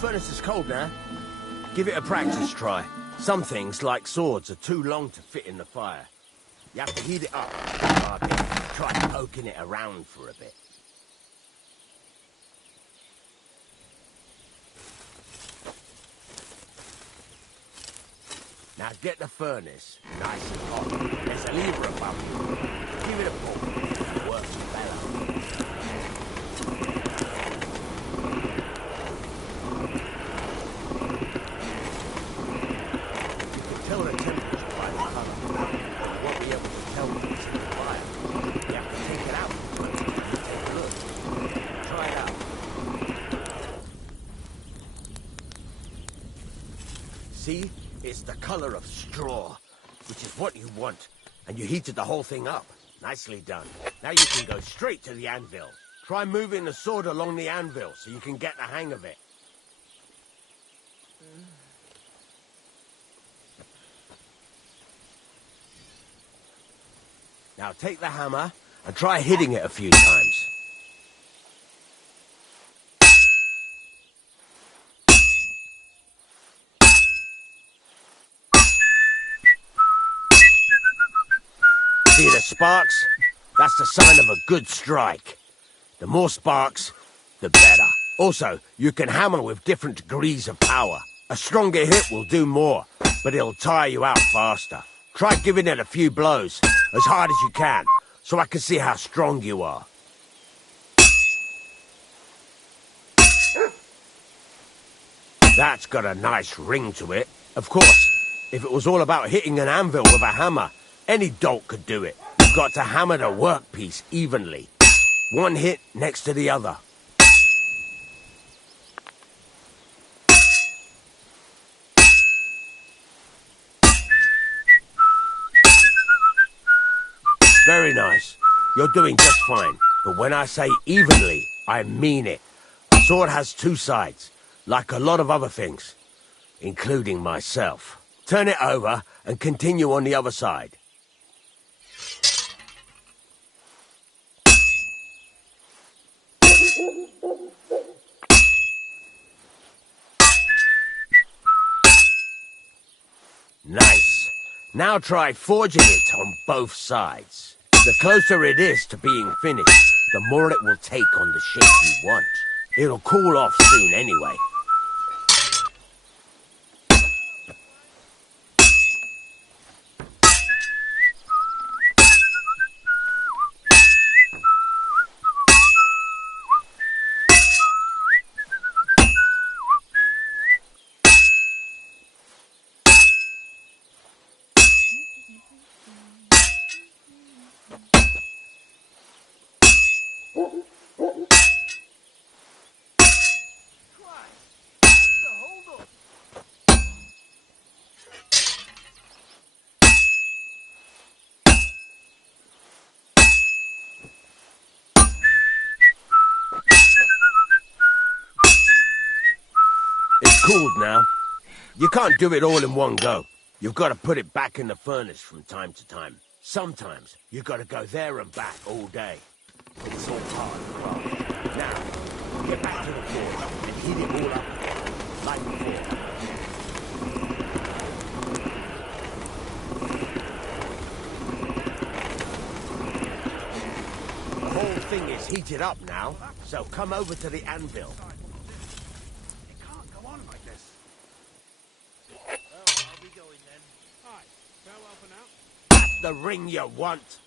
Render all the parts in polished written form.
Furnace is cold now. Give it a practice try. Some things, like swords, are too long to fit in the fire. You have to heat it up a bit. Try poking it around for a bit. Now get the furnace nice and hot. There's a lever above you. Give it a pull. It works better. Tell the temperature by the colour. You won't be able to tell when it's in the fire. You have to take it out. Take a look. Try it out. See? It's the colour of straw, which is what you want. And you heated the whole thing up. Nicely done. Now you can go straight to the anvil. Try moving the sword along the anvil so you can get the hang of it. Now take the hammer and try hitting it a few times. See the sparks? That's the sign of a good strike. The more sparks, the better. Also, you can hammer with different degrees of power. A stronger hit will do more, but it'll tire you out faster. Try giving it a few blows, as hard as you can, so I can see how strong you are. That's got a nice ring to it. Of course, if it was all about hitting an anvil with a hammer, any dolt could do it. You've got to hammer the workpiece evenly. One hit next to the other. Very nice. You're doing just fine. But when I say evenly, I mean it. A sword has two sides, like a lot of other things, including myself. Turn it over and continue on the other side. Nice. Now try forging it on both sides. The closer it is to being finished, the more it will take on the shape you want. It'll cool off soon anyway. Cooled now. You can't do it all in one go. You've got to put it back in the furnace from time to time. Sometimes you've got to go there and back all day. It's all part of the craft. Now, get back to the forge and heat it all up like before. The whole thing is heated up now, so come over to the anvil. The ring you want.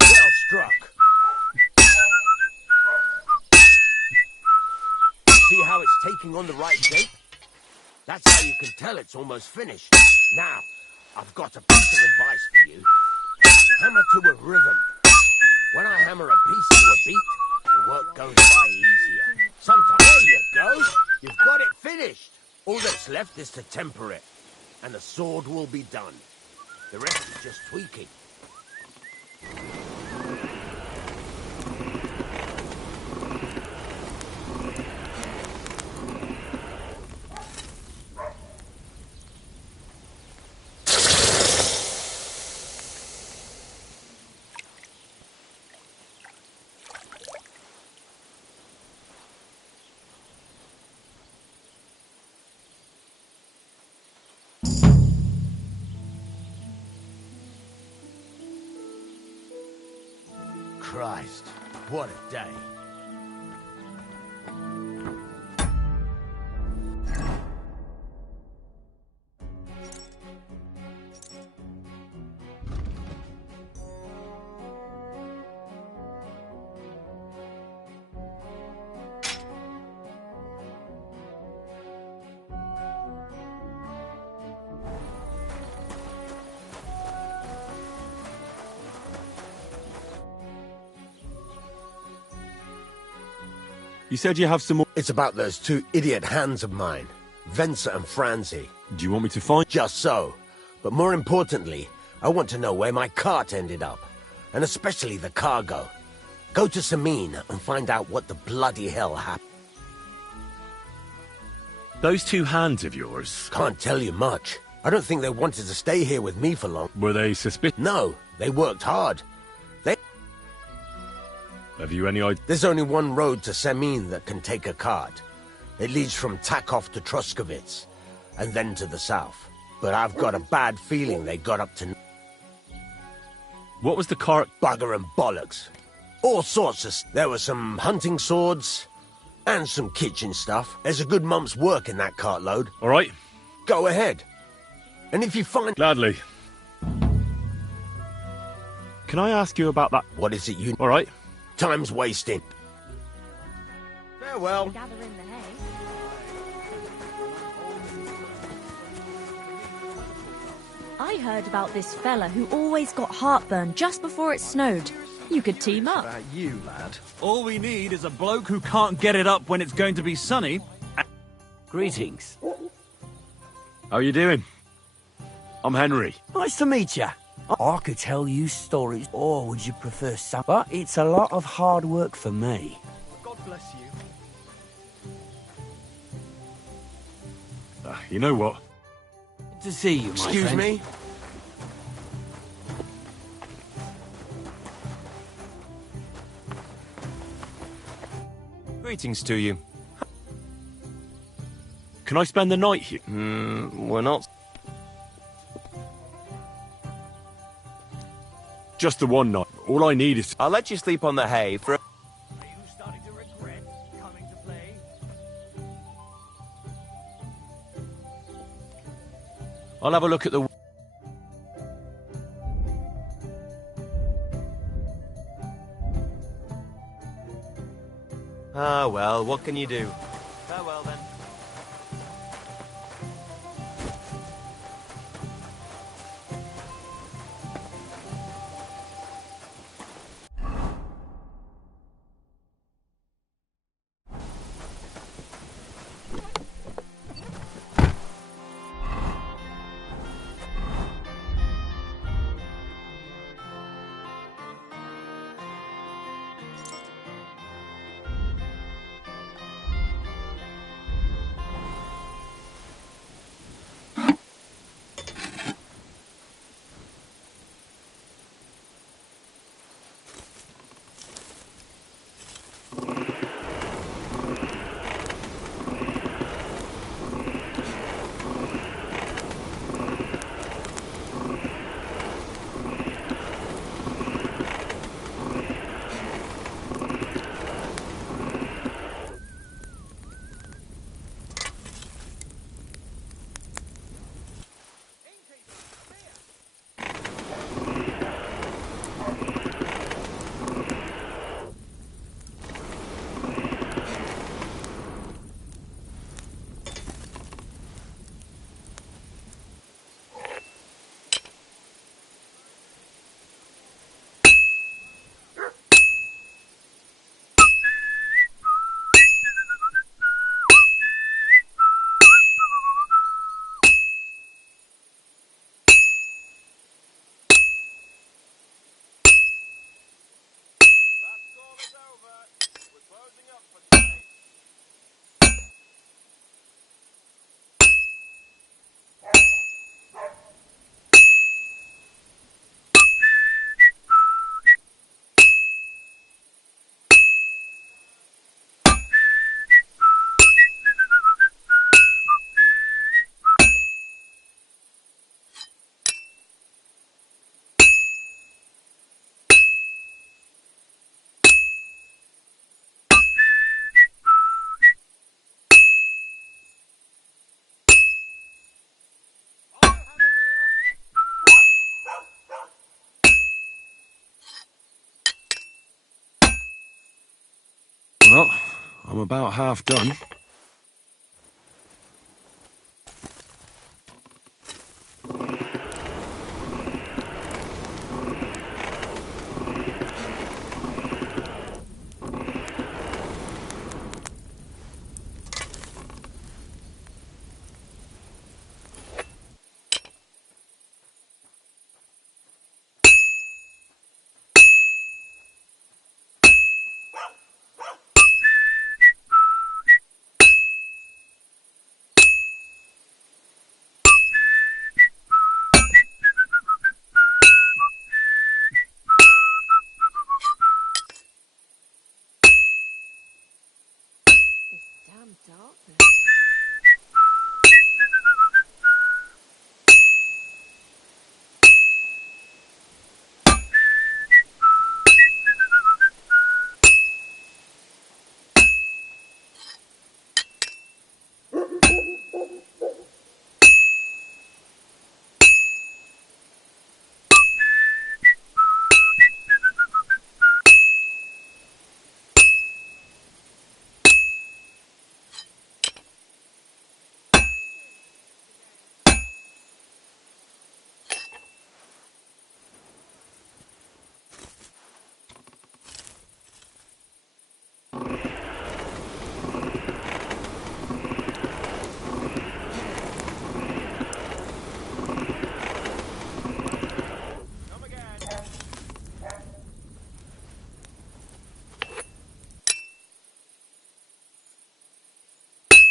Well struck. See how it's taking on the right shape? That's how you can tell it's almost finished. Now, I've got a piece of advice for you. Hammer to a rhythm. When I hammer a piece to a beat, the work goes by easier. Sometimes, there you go. You've got it finished. All that's left is to temper it, and the sword will be done. The rest is just tweaking. Christ, what a day. You said you have some more... It's about those two idiot hands of mine, Venser and Franzi. Do you want me to find... Just so. But more importantly, I want to know where my cart ended up. And especially the cargo. Go to Sameen and find out what the bloody hell happened. Those two hands of yours... Can't tell you much. I don't think they wanted to stay here with me for long. Were they suspicious? No, they worked hard. Have you any idea? There's only one road to Sameen that can take a cart. It leads from Takov to Troskovitz, and then to the south. But I've got a bad feeling they got up to... What was the cart? Bugger and bollocks. All sorts of... There were some hunting swords, and some kitchen stuff. There's a good month's work in that cartload. All right. Go ahead. And if you find... Gladly. Can I ask you about that? What is it you... All right. Time's wasting. Farewell. Gather in the hay. I heard about this fella who always got heartburn just before it snowed. You could team up. About you, lad. All we need is a bloke who can't get it up when it's going to be sunny. Greetings. How are you doing? I'm Henry. Nice to meet you. I could tell you stories, or would you prefer some? But it's a lot of hard work for me. God bless you. You know what? Good to see you, my Excuse friend. me? Greetings to you. Can I spend the night here? We're not. Just the one night. All I need is... I'll let you sleep on the hay for a... Are you starting to regret coming to play? I'll have a look at the... Ah, well, what can you do? Farewell, then. Well, I'm about half done. This damn darkness.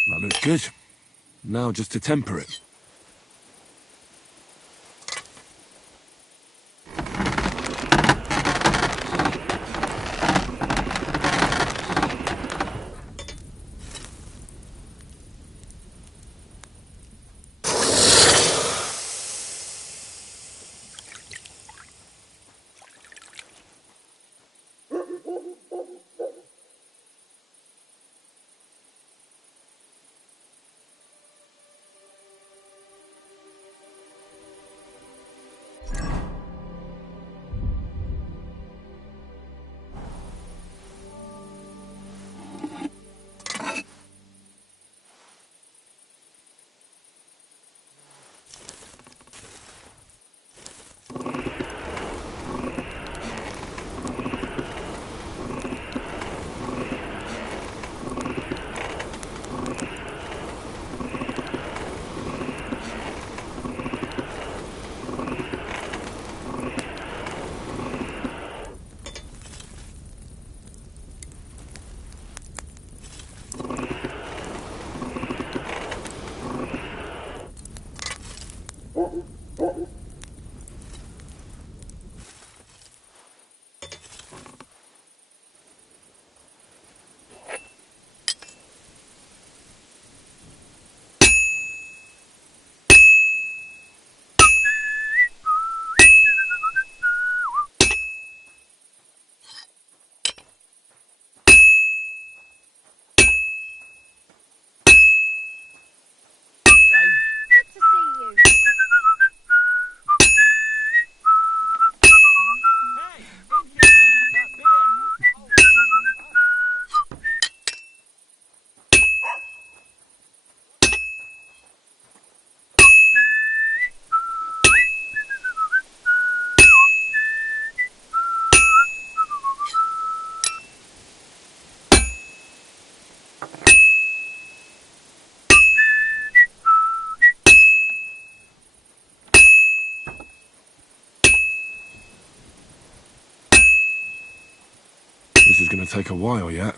That looks good. Now just to temper it. Good to see you. Hey, in here! That beer! This is going to take a while yet.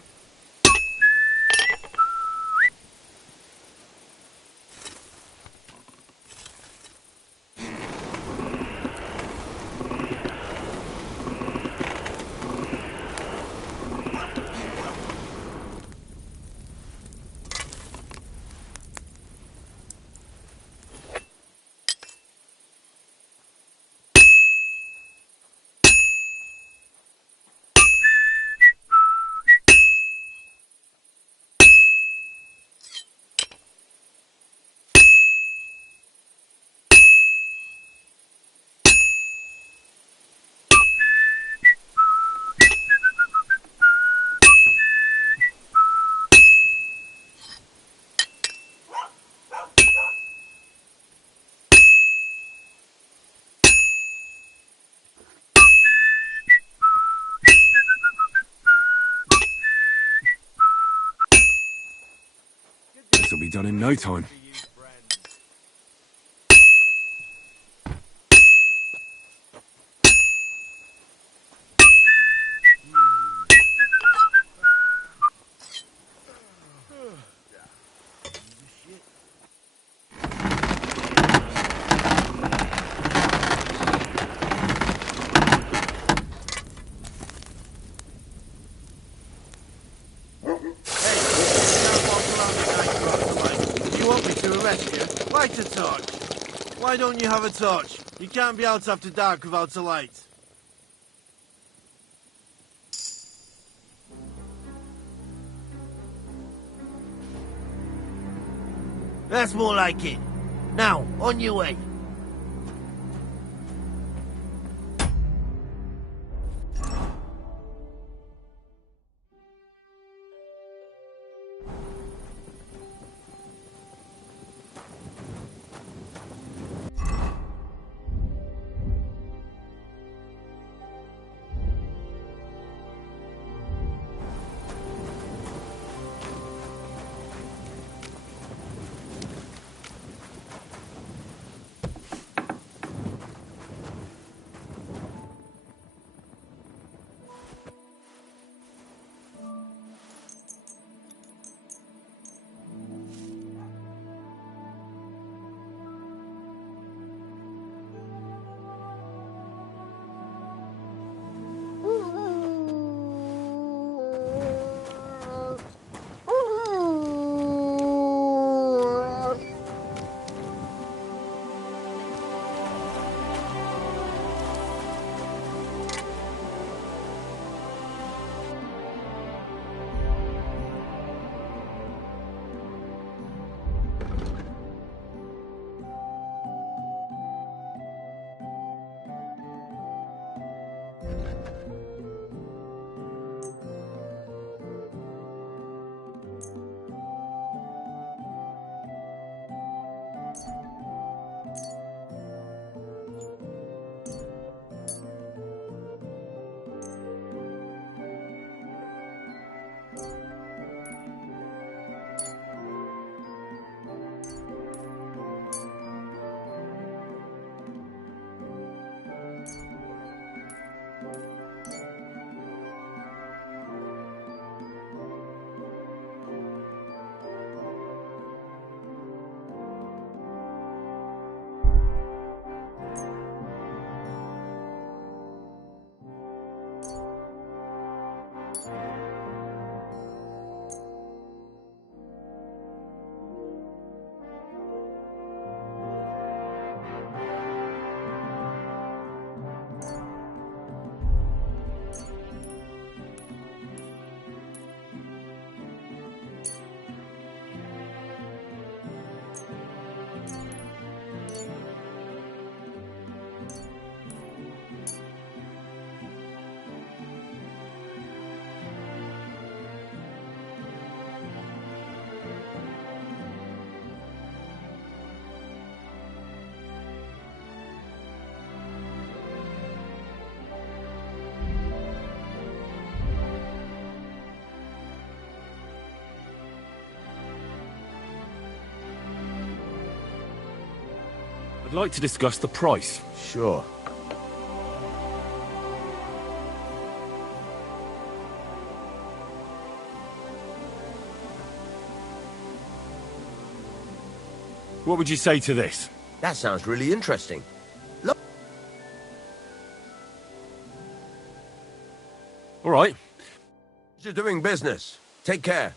be done in no time. You want me to arrest you? Light a torch. Why don't you have a torch? You can't be out after dark without a light. That's more like it. Now, on your way. I'd like to discuss the price. Sure. What would you say to this? That sounds really interesting. Look, All right. you're doing business. Take care.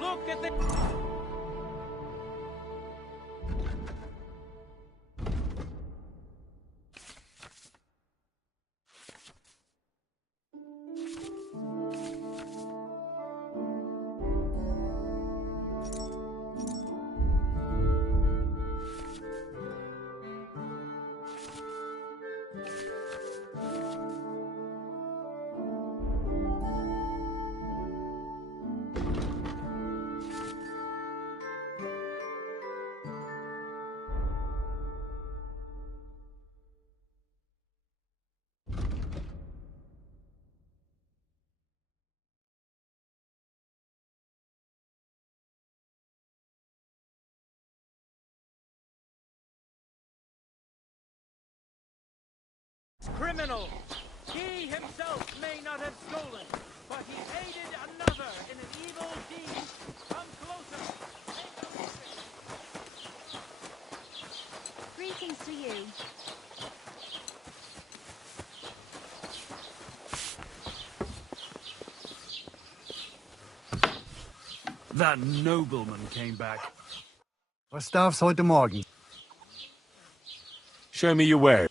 Look at the... Criminal! He himself may not have stolen, but he aided another in an evil deed. Come closer. Take a look. Greetings to you. That nobleman came back. Was darf's heute Morgen? Show me your wares.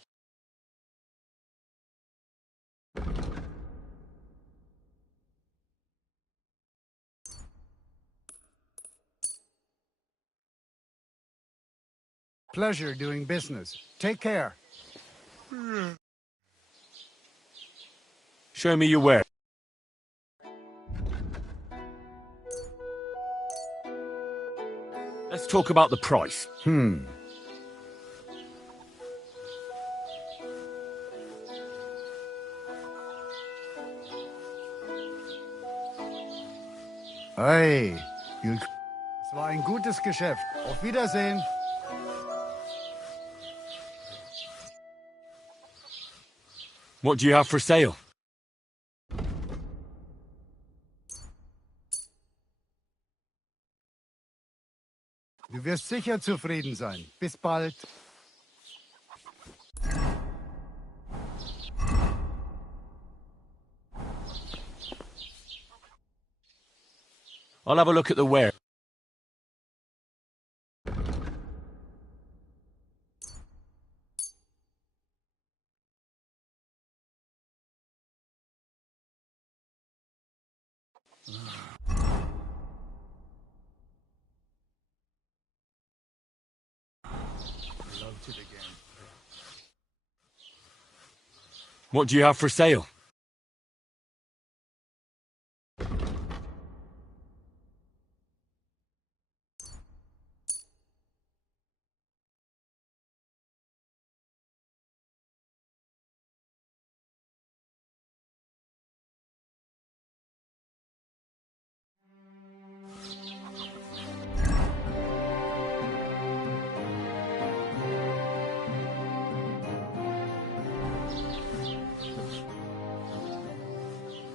Pleasure doing business. Take care. Show me your wares. Let's talk about the price. Hey, es war ein gutes Geschäft. Auf Wiedersehen. What do you have for sale? Du wirst sicher zufrieden sein. Bis bald. I'll have a look at the ware. What do you have for sale?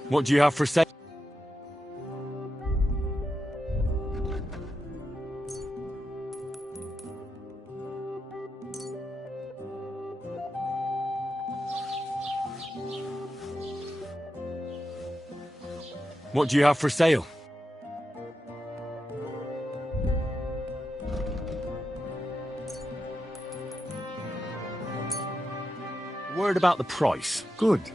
What do you have for sale? What do you have for sale? Word about the price. Gut.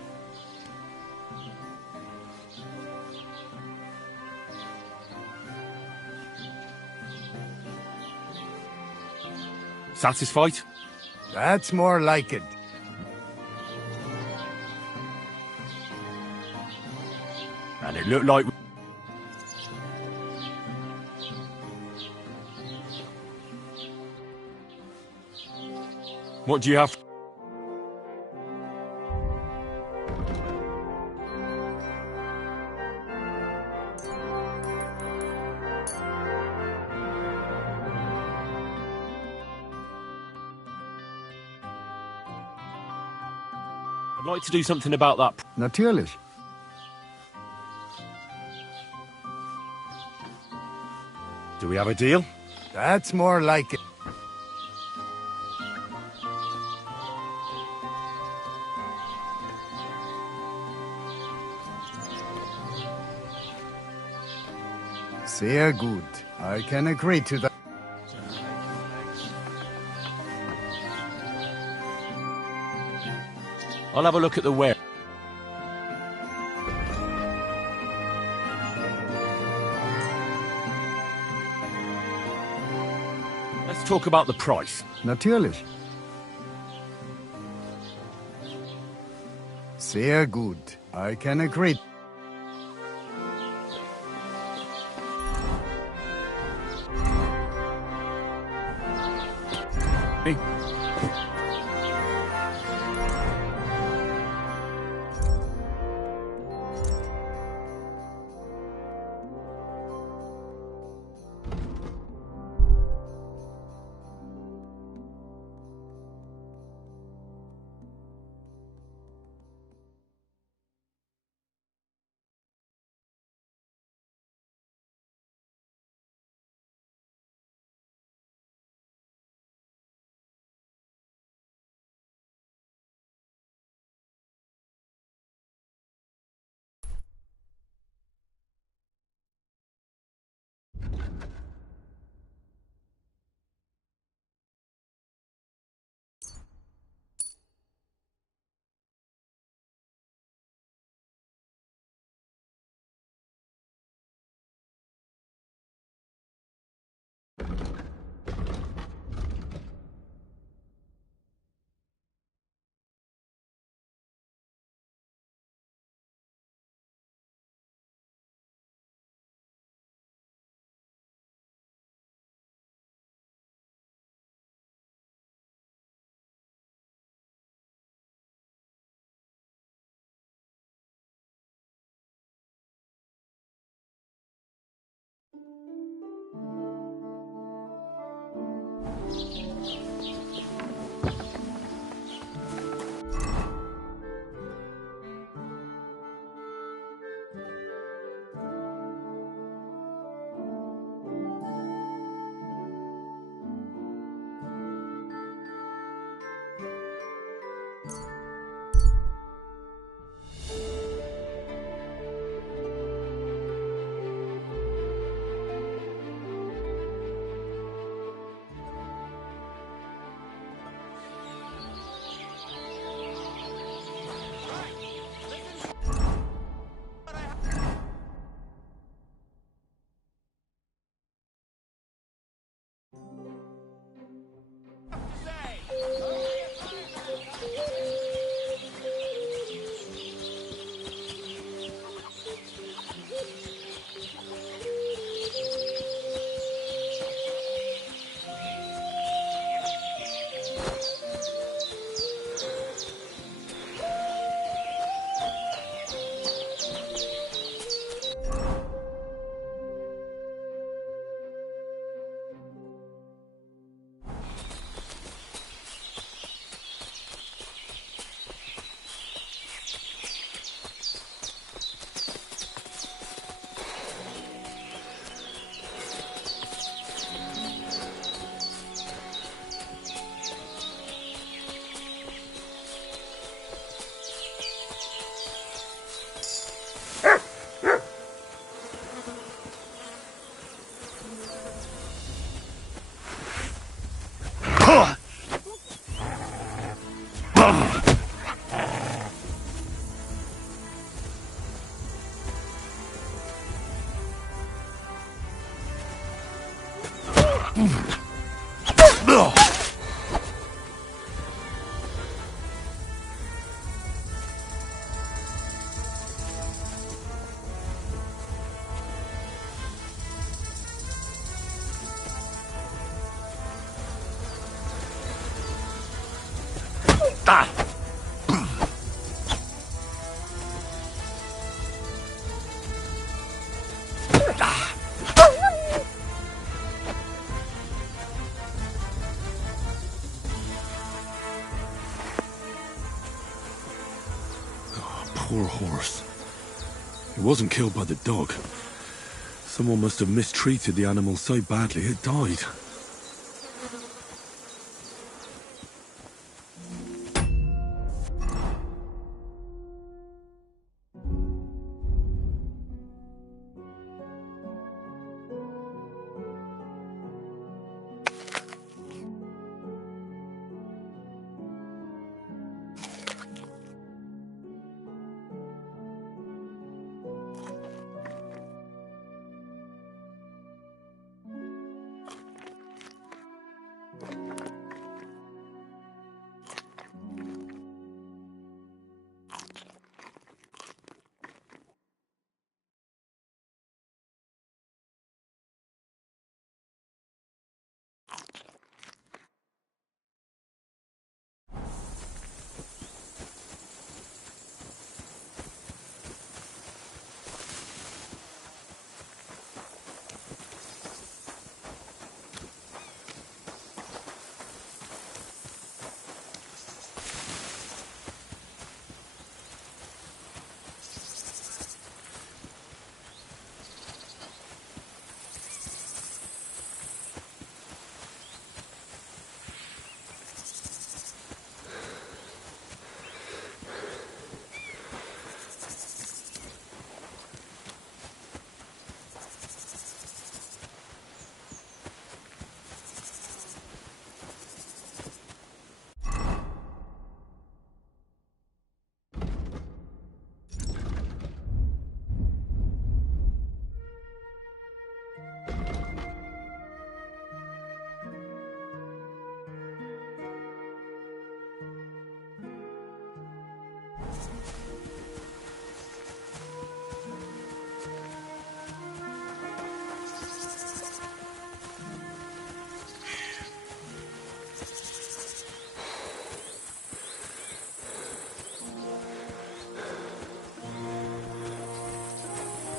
Satisfied? That's more like it. And it looked like... What do you have? I'd like to do something about that. Natürlich. Do we have a deal? That's more like it. Sehr gut. I can agree to that. I'll have a look at the ware. Let's talk about the price. Natürlich. Sehr gut. I can agree. Hey. poor horse. It wasn't killed by the dog. Someone must have mistreated the animal so badly it died.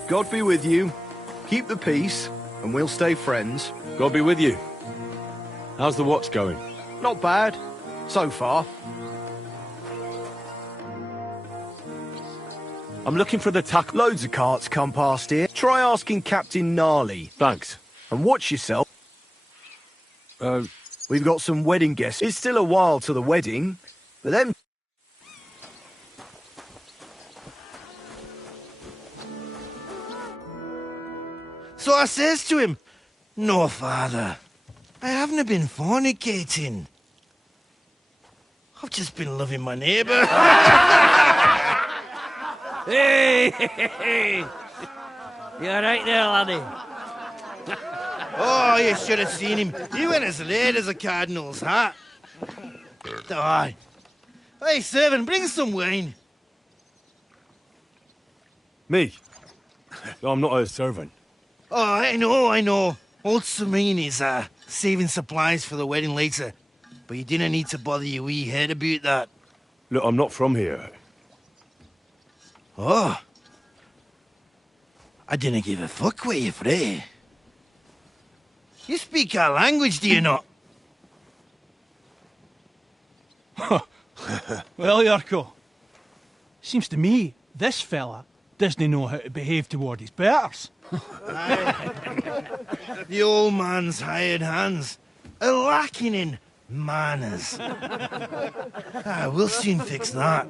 God be with you. Keep the peace, and we'll stay friends. God be with you. How's the watch going? Not bad, so far. I'm looking for the tackle. Loads of carts come past here. Try asking Captain Gnarly. Thanks. And watch yourself. We've got some wedding guests. It's still a while to the wedding, but then... So I says to him, "No, father, I haven't been fornicating. I've just been loving my neighbour." Hey! You alright there, laddie? Oh, you should have seen him. He went as red as a cardinal's hat. Aye. Hey, servant, bring some wine. Me? I'm not a servant. Oh, I know. Old Samine is saving supplies for the wedding later. But you didn't need to bother your wee head about that. Look, I'm not from here. Oh. I didn't give a fuck what you're from. You speak our language, do you not? Well, Yarko, seems to me this fella doesn't know how to behave toward his betters. The old man's hired hands are lacking in manners. We'll soon fix that.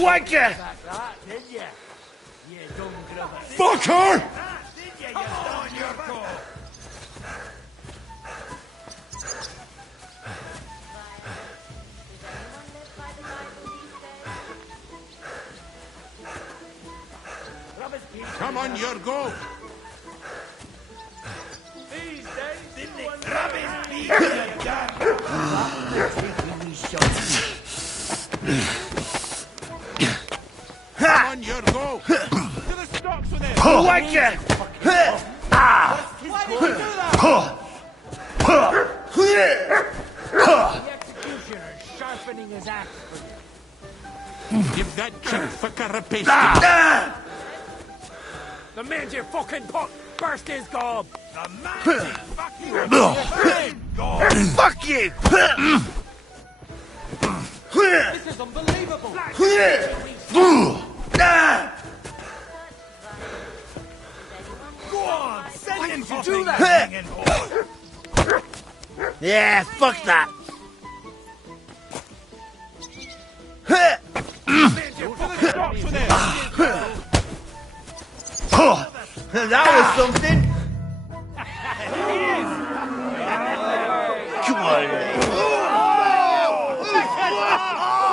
Wanker! Fucker! Come on, your go! Come on, your go! To the stocks with it! Wanker! Why did you do that? The mangy fucking pot burst his gob! The mangy fucking gob! Fuck you! This is unbelievable! Go on, send him to do that! Yeah, fuck that! That was something! Come on!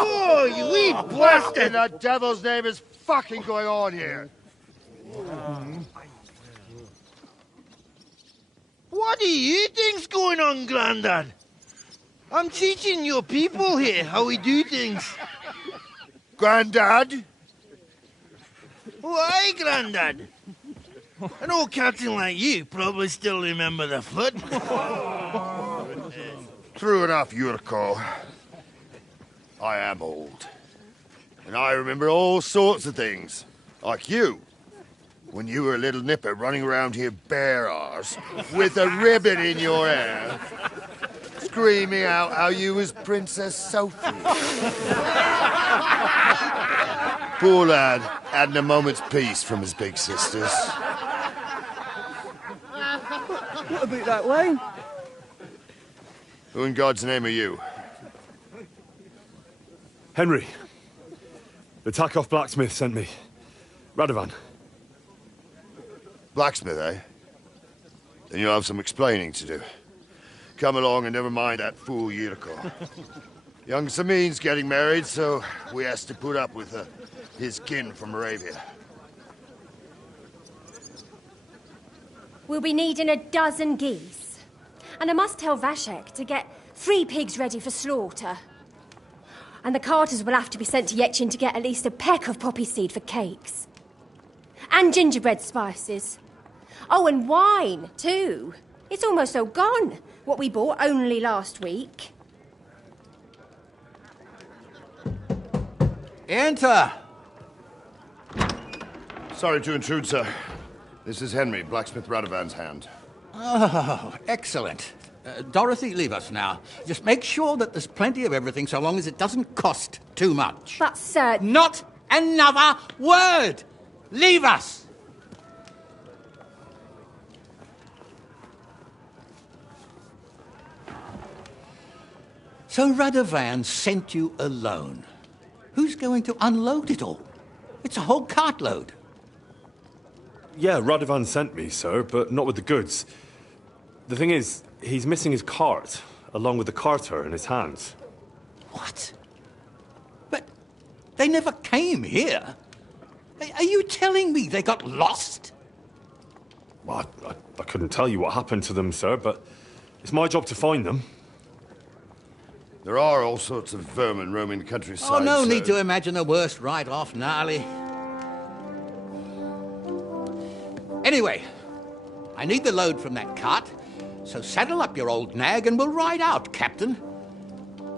Oh, you wee blasted! In the devil's name is fucking going on here? What do you think's going on, Grandad? I'm teaching your people here how we do things. Grandad? Why, Grandad? An old captain like you probably still remember the flood. True enough, Yurko. I am old. And I remember all sorts of things. Like you. When you were a little nipper running around here bare arse, with a ribbon in your hair, screaming out how you was Princess Sophie. Poor lad, hadn't a moment's peace from his big sisters. What about that, Wayne? Who in God's name are you? Henry. The Takoff blacksmith sent me. Radovan. Blacksmith, eh? Then you'll have some explaining to do. Come along and never mind that fool Yurko. Young Samin's getting married, so we has to put up with his kin from Moravia. We'll be needing a dozen geese. And I must tell Vashek to get 3 pigs ready for slaughter. And the carters will have to be sent to Yetchin to get at least a peck of poppy seed for cakes. And gingerbread spices. Oh, and wine, too. It's almost all gone, what we bought only last week. Enter! Sorry to intrude, sir. This is Henry, blacksmith Radovan's hand. Oh, excellent. Dorothy, leave us now. Just make sure that there's plenty of everything so long as it doesn't cost too much. But, sir... Not another word! Leave us! So Radovan sent you alone. Who's going to unload it all? It's a whole cartload. Yeah, Radovan sent me, sir, but not with the goods. The thing is, he's missing his cart, along with the carter in his hands. What? But they never came here. Are you telling me they got lost? Well, I couldn't tell you what happened to them, sir, but it's my job to find them. There are all sorts of vermin roaming the countryside. Oh, no need to imagine the worst right off, gnarly. Anyway, I need the load from that cart, so saddle up your old nag and we'll ride out, Captain.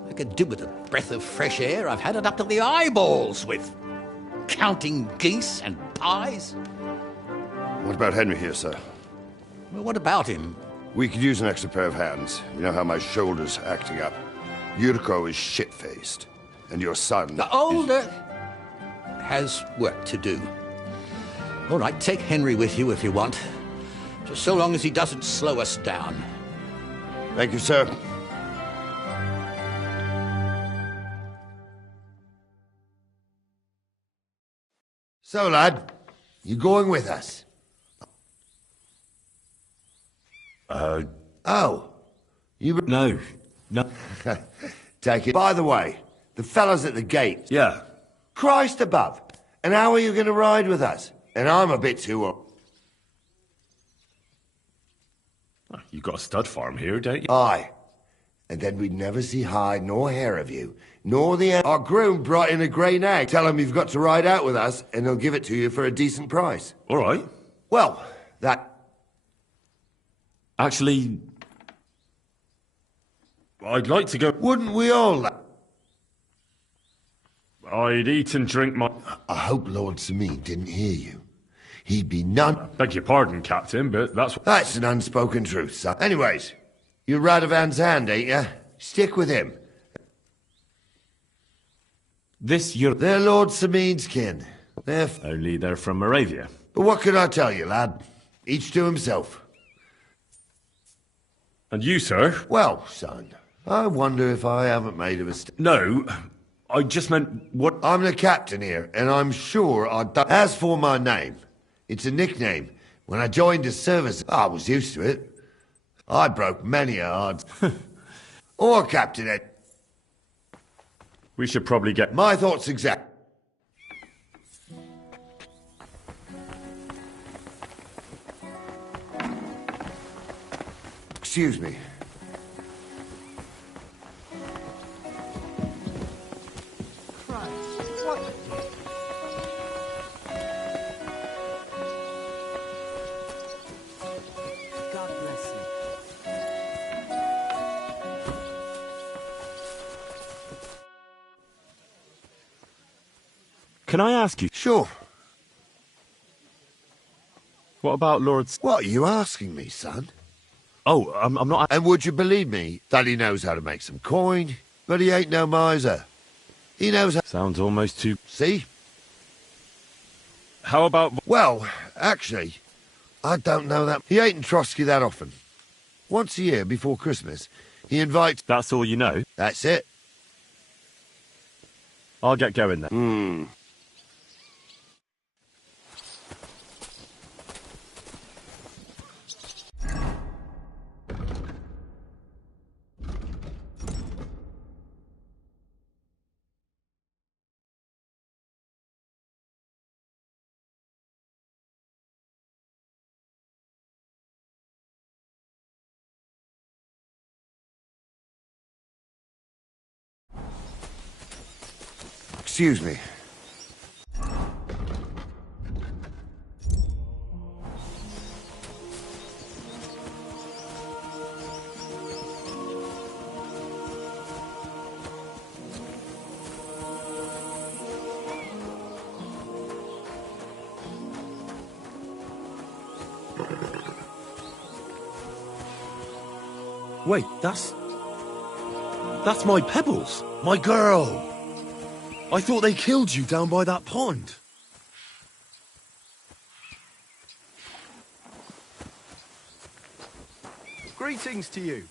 I could do with a breath of fresh air. I've had it up to the eyeballs with counting geese and pies. What about Henry here, sir? Well, what about him? We could use an extra pair of hands. You know how my shoulder's acting up. Yurko is shit-faced, and your son... The older has work to do. All right, take Henry with you if you want. Just so long as he doesn't slow us down. Thank you, sir. So, lad, you going with us? Oh. You... No. Take it. By the way, the fellas at the gate... Yeah. Christ above. And how are you going to ride with us? And I'm a bit too... You got a stud farm here, don't you? Aye. And then we'd never see hide nor hair of you, nor the... Our groom brought in a grey nag. Tell him you've got to ride out with us, and they'll give it to you for a decent price. All right. Well, that... Actually... I'd like to go... Wouldn't we all... I'd eat and drink my... I hope Lord Sameen didn't hear you. He'd be none... Beg your pardon, Captain, but that's... That's an unspoken truth, son. Anyways, you're Radovan's hand, ain't you? Stick with him. They're Lord Sameen's kin. Only they're from Moravia. But what can I tell you, lad? Each to himself. And you, sir? Well, son, I wonder if I haven't made a mistake. No, I just meant what... I'm the captain here, and I'm sure I've done... As for my name, it's a nickname. When I joined the service, I was used to it. I broke many a hard... Or Captain Ed. We should probably get... My thoughts exact. Excuse me. God bless you. Can I ask you? Sure. What about Lord... What are you asking me, son? Oh, I'm not... And would you believe me that he knows how to make some coin, but he ain't no miser. He knows how... Sounds almost too... See? How about... Well, actually, I don't know that... He ain't in Trotsky that often. Once a year before Christmas, he invites... That's all you know? That's it. I'll get going then. Excuse me. Wait, that's my Pebbles, my girl. I thought they killed you down by that pond. Greetings to you.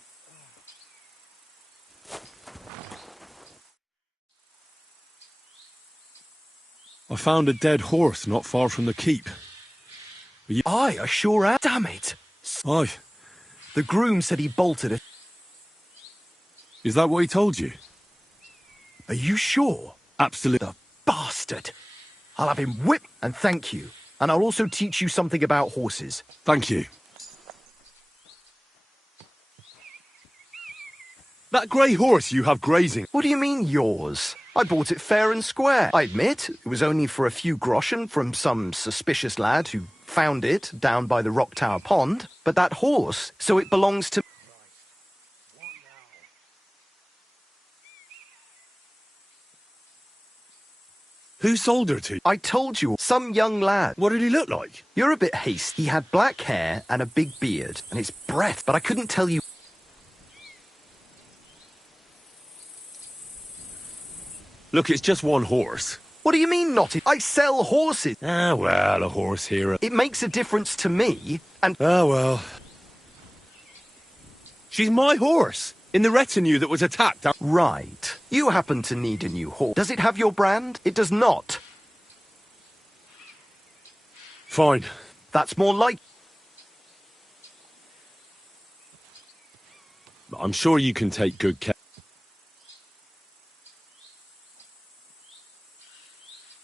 I found a dead horse not far from the keep. Aye, I sure am. Damn it. Aye. The groom said he bolted it. Is that what he told you? Are you sure? Absolutely. The bastard. I'll have him whipped and thank you. And I'll also teach you something about horses. Thank you. That grey horse you have grazing. What do you mean, yours? I bought it fair and square. I admit, it was only for a few groschen from some suspicious lad who found it down by the Rock Tower Pond. But that horse, so it belongs to... Who sold her to you? I told you, some young lad. What did he look like? You're a bit hasty. He had black hair and a big beard, and his breath, but I couldn't tell you... Look, it's just one horse. What do you mean not? I sell horses. Ah, well, a horse here. It makes a difference to me, and... Ah, well. She's my horse, in the retinue that was attacked. Right. You happen to need a new horse. Does it have your brand? It does not. Fine. That's more like... I'm sure you can take good care.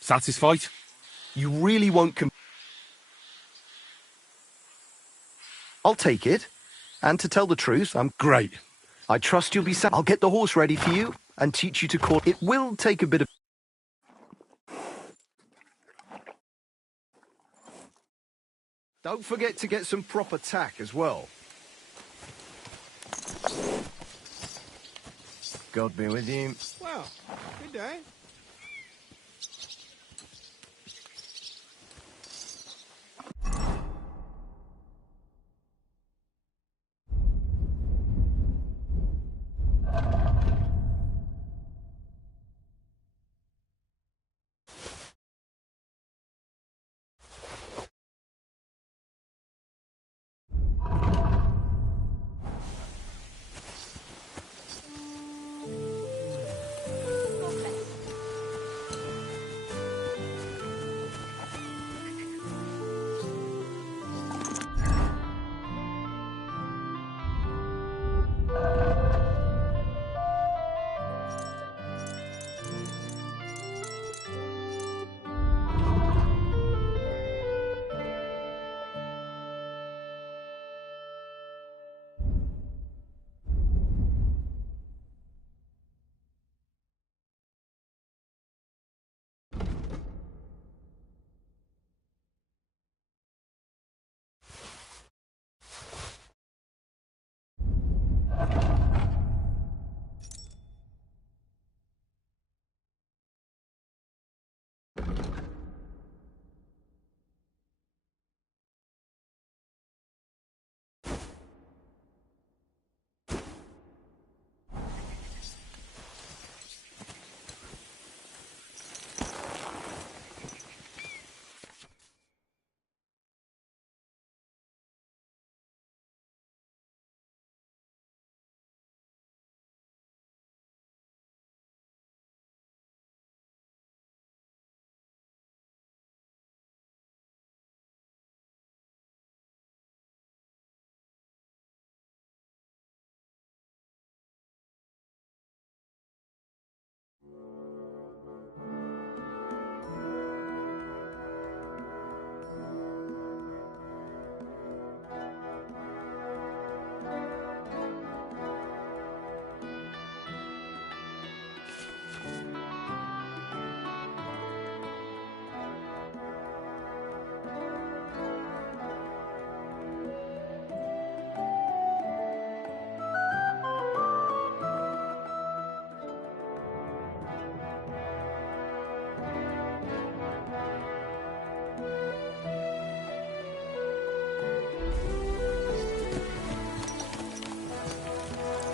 Satisfied? You really won't I'll take it. And to tell the truth, I'm... Great. I trust you'll be I'll get the horse ready for you and teach you to call... It will take a bit of... Don't forget to get some proper tack as well. God be with you. Well, good day.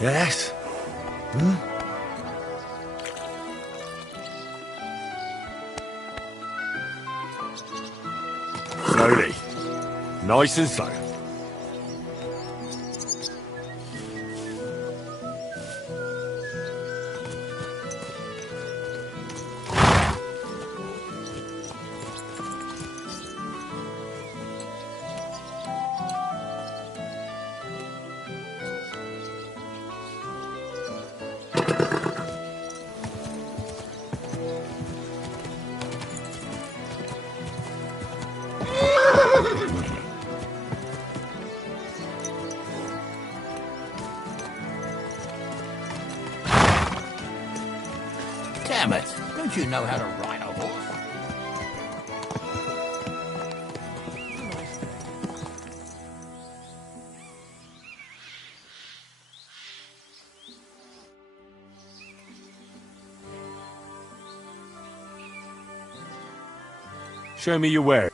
Yes? Slowly. Nice and slow. Damn it! Don't you know how to ride a horse? Show me your wares.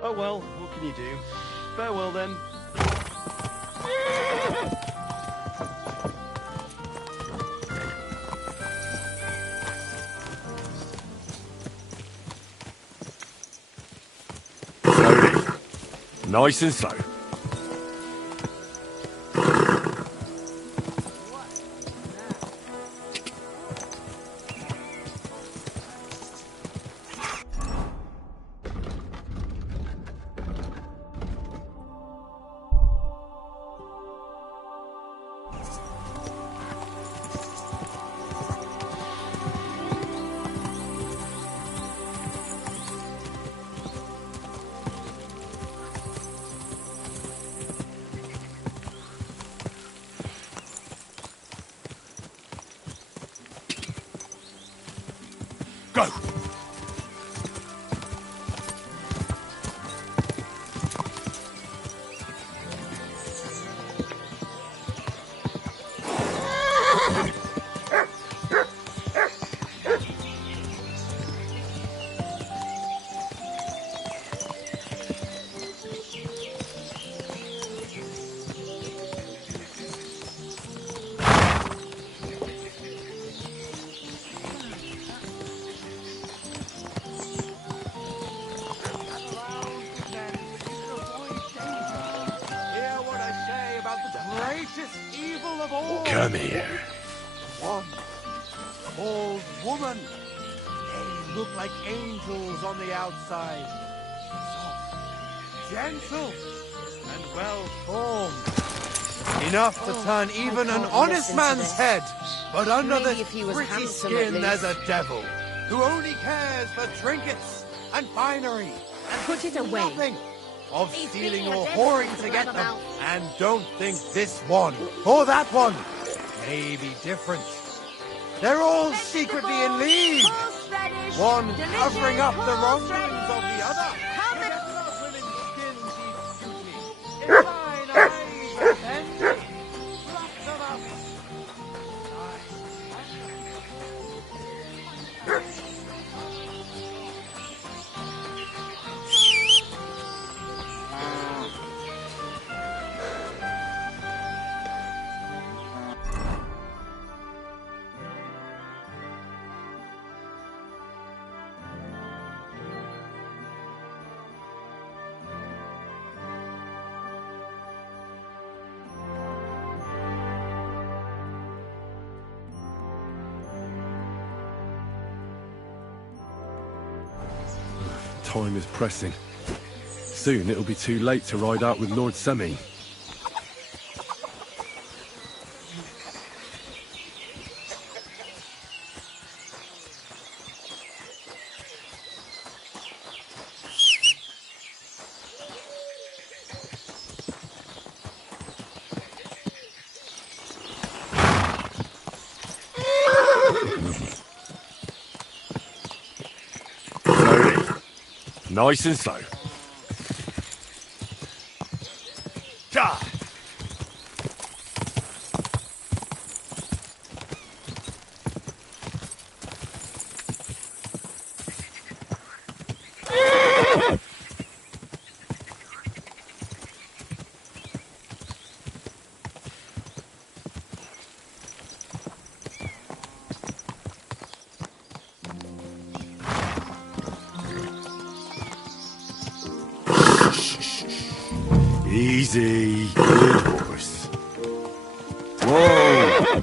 Oh well, what can you do? Farewell then. Slowly. Nice and slow. Go! Evil of all. Come here. One old woman. They look like angels on the outside. Soft, gentle, and well formed. Enough to turn even an honest man's head. But under Maybe this if he was pretty handsome, skin, at there's least. a devil who only cares for trinkets and finery. And Put it away. Nothing of He's stealing being a or devil, whoring to get them. Grabbermouth. And don't think this one or that one may be different. They're all secretly in league. One covering up the wrongdoings of the other. Women's skins each beauty. In thine eyes of envy. Pluck them up. Time is pressing. Soon it'll be too late to ride out with Lord Semi. Nice and slow. Ah! Easy. Good horse. Whoa!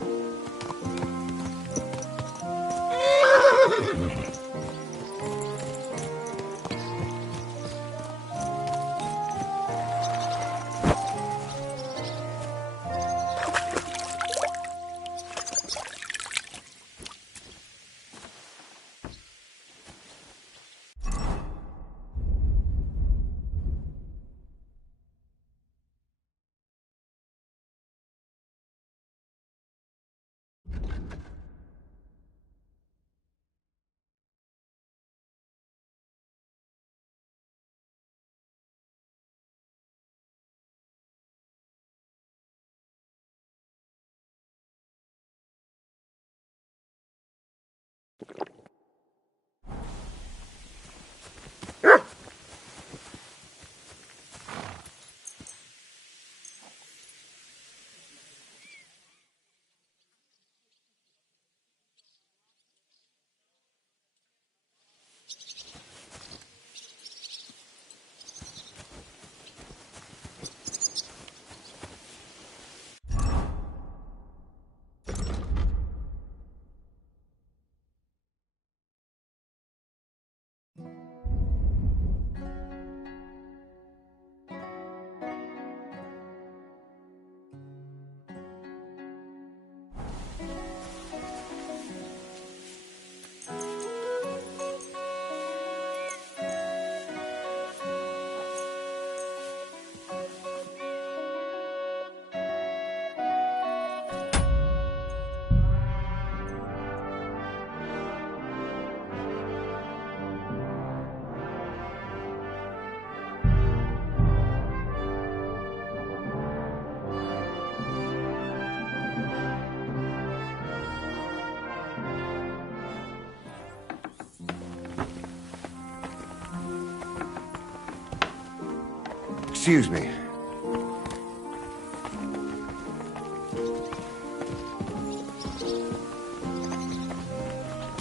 Excuse me.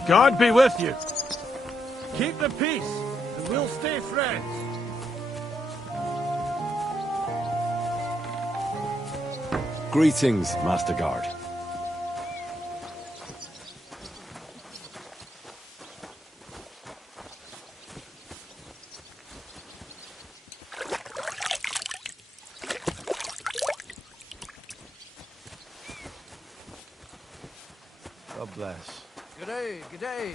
God be with you. Keep the peace, and we'll stay friends. Greetings, Master Guard. God bless. G'day, g'day.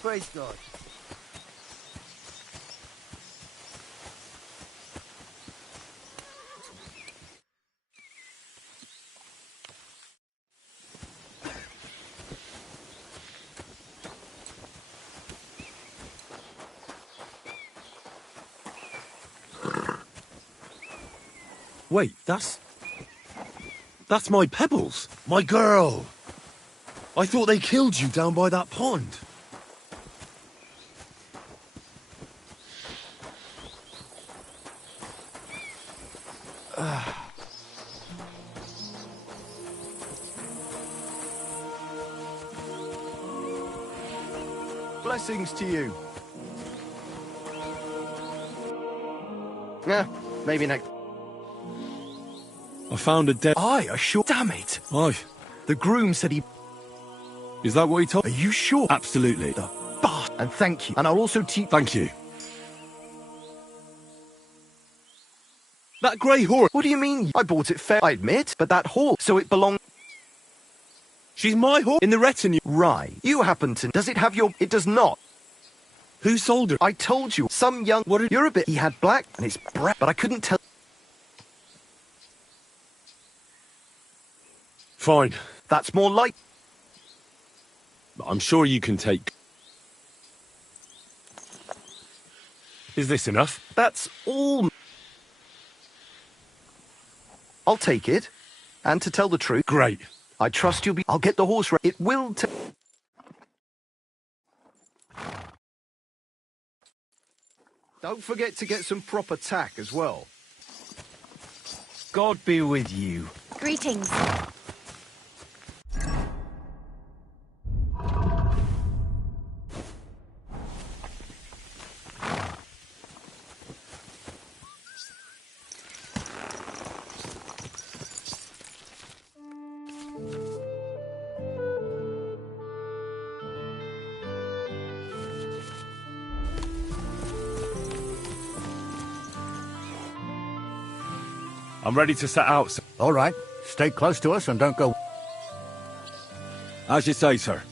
Praise God. Wait, that's my Pebbles. My girl! I thought they killed you down by that pond. Blessings to you. Yeah, maybe next. I found a dead... Aye, sure. Damn it. Aye. The groom said he... Is that what he told... Are you sure? Absolutely. The bastard. And thank you. And I'll also teach... Thank you. That grey horse... What do you mean? I bought it fair, I admit, but that horse, so it belonged... She's my horse in the retinue. Right. You happen to... Does it have your... It does not. Who sold her? I told you. Some young... You're a bit... He had black and it's black, but I couldn't tell... Fine. That's more like... I'm sure you can take... Is this enough? That's all... I'll take it. And to tell the truth... Great. I trust you'll be... I'll get the horse ready. It will take... Don't forget to get some proper tack as well. God be with you. Greetings. I'm ready to set out, sir. All right. Stay close to us and don't go... As you say, sir.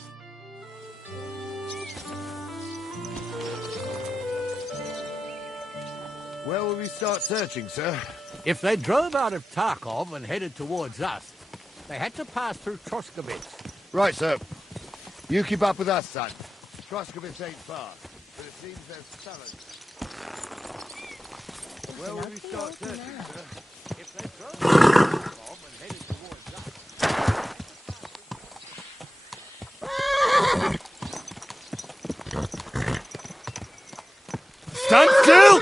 Where will we start searching, sir? If they drove out of Tarkov and headed towards us, they had to pass through Troskowitz. Right, sir. You keep up with us, son. Troskowitz ain't far, but it seems there's fellas. Where will we start searching, sir? If they drove out of Tarkov and headed towards us... Stand still!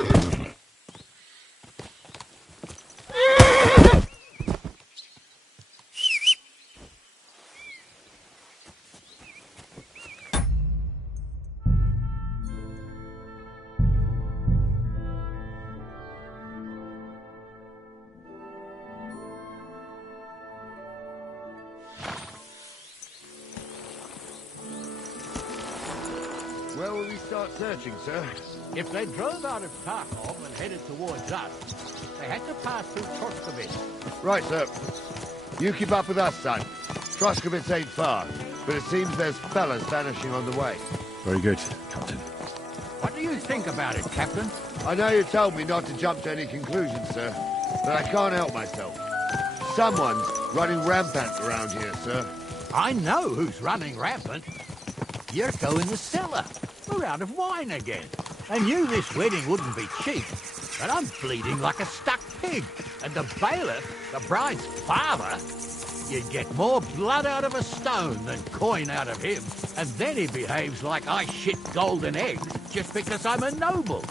Where will we start searching, sir? If they drove out of Tarkov and headed towards us, they had to pass through Troskowitz. Right, sir. You keep up with us, son. Troskowitz ain't far, but it seems there's fellas vanishing on the way. Very good, Captain. What do you think about it, Captain? I know you told me not to jump to any conclusions, sir, but I can't help myself. Someone's running rampant around here, sir. I know who's running rampant. Yurko in the cellar. We're out of wine again. I knew this wedding wouldn't be cheap, but I'm bleeding like a stuck pig. And the bailiff, the bride's father, you'd get more blood out of a stone than coin out of him. And then he behaves like I shit golden eggs just because I'm a noble.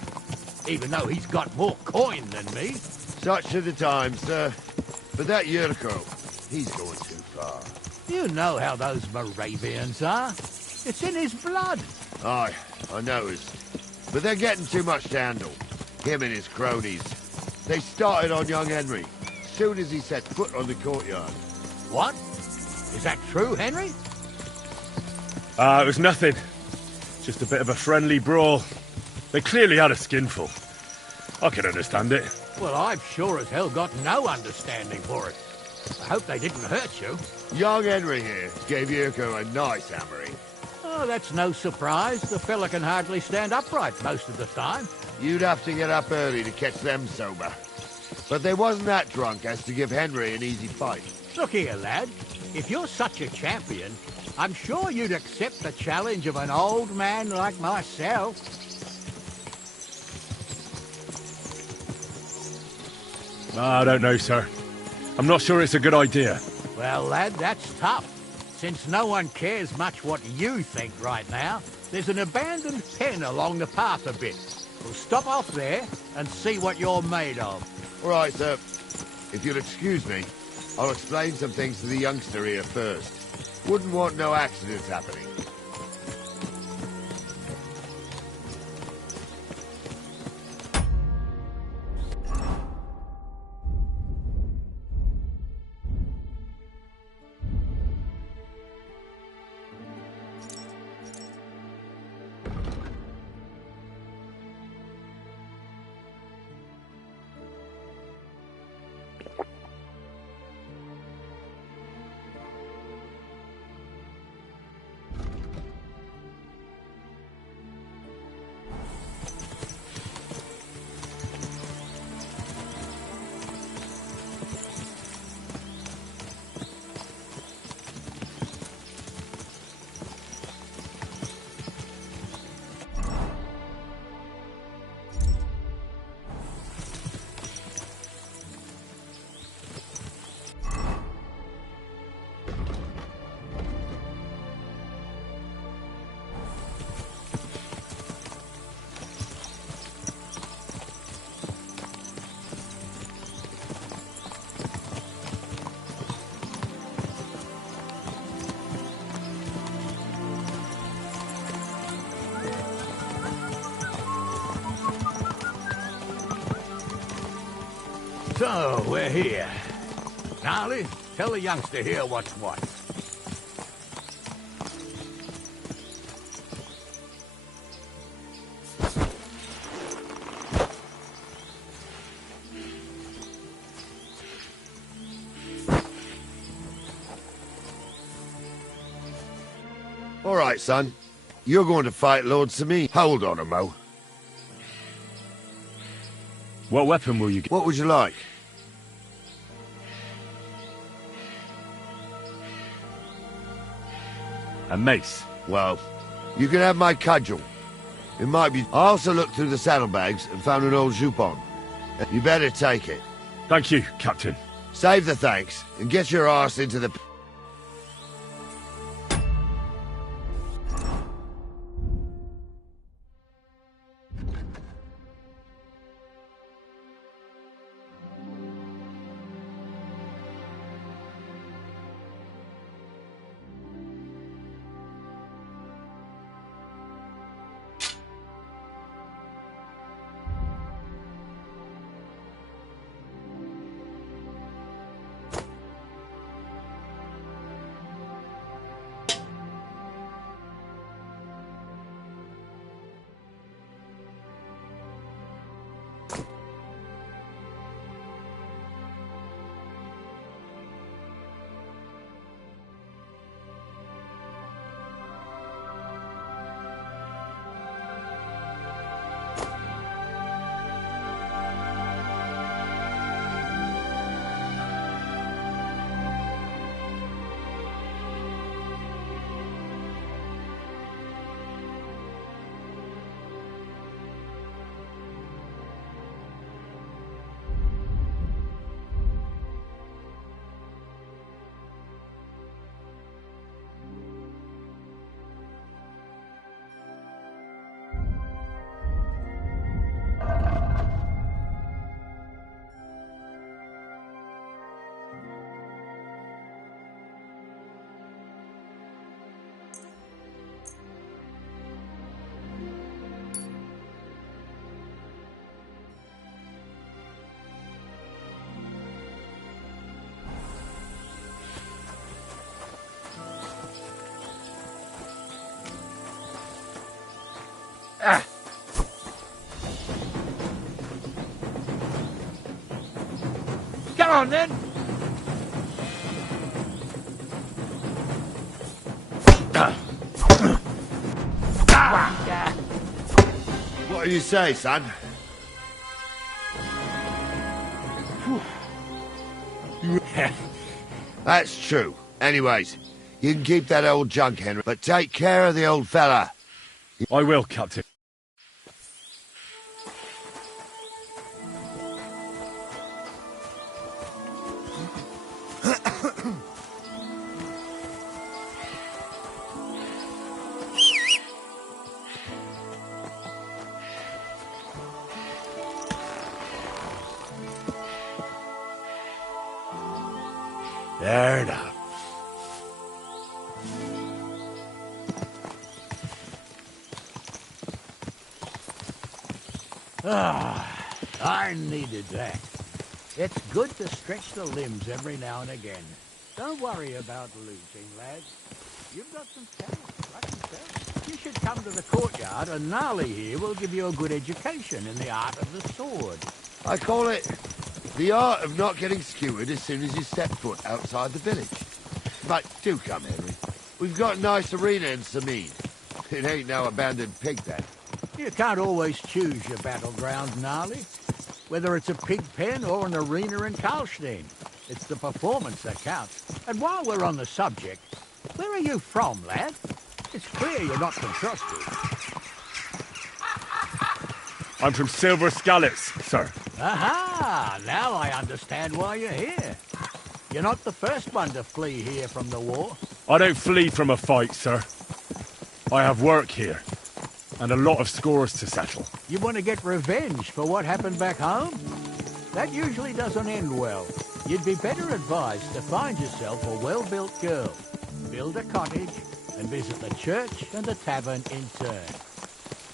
Even though he's got more coin than me. Such are the times, sir. But that Yurko, he's going too far. You know how those Moravians are. It's in his blood. Aye, I knows. But they're getting too much to handle. Him and his cronies. They started on young Henry, soon as he set foot on the courtyard. What? Is that true, Henry? It was nothing. Just a bit of a friendly brawl. They clearly had a skinful. I can understand it. Well, I've sure as hell got no understanding for it. I hope they didn't hurt you. Young Henry here gave Yurko a nice hammering. Oh, that's no surprise. The fella can hardly stand upright most of the time. You'd have to get up early to catch them sober. But they wasn't that drunk as to give Henry an easy fight. Look here, lad. If you're such a champion, I'm sure you'd accept the challenge of an old man like myself. I don't know, sir. I'm not sure it's a good idea. Well, lad, that's tough. Since no one cares much what you think right now, there's an abandoned pen along the path a bit. We'll stop off there and see what you're made of. All right, sir. If you'll excuse me, I'll explain some things to the youngster here first. Wouldn't want no accidents happening. So, we're here. Gnarly, tell the youngster here what's what. All right, son. You're going to fight Lord Sameen. Hold on a mo. What weapon will you get? What would you like? A mace. Well, you can have my cudgel. It might be... I also looked through the saddlebags and found an old jupon. You better take it. Thank you, Captain. Save the thanks and get your arse into the... Come on, then. What do you say, son? That's true. Anyways, you can keep that old junk, Henry, but take care of the old fella. I will, Captain. Fair enough. I needed that. It's good to stretch the limbs every now and again. Don't worry about losing, lads. You've got some talent, I can tell. You should come to the courtyard, and Gnarly here will give you a good education in the art of the sword. I call it the art of not getting skewered as soon as you step foot outside the village. But do come, Henry. We've got a nice arena in Sameen. It ain't no abandoned pig pen. You can't always choose your battleground, Gnarly. Whether it's a pig pen or an arena in Karlstein. It's the performance that counts. And while we're on the subject, where are you from, lad? It's clear you're not from Trusty. I'm from Silver Scallops, sir. Aha! Now I understand why you're here. You're not the first one to flee here from the war. I don't flee from a fight, sir. I have work here, and a lot of scores to settle. You want to get revenge for what happened back home? That usually doesn't end well. You'd be better advised to find yourself a well-built girl, build a cottage, and visit the church and the tavern in turn.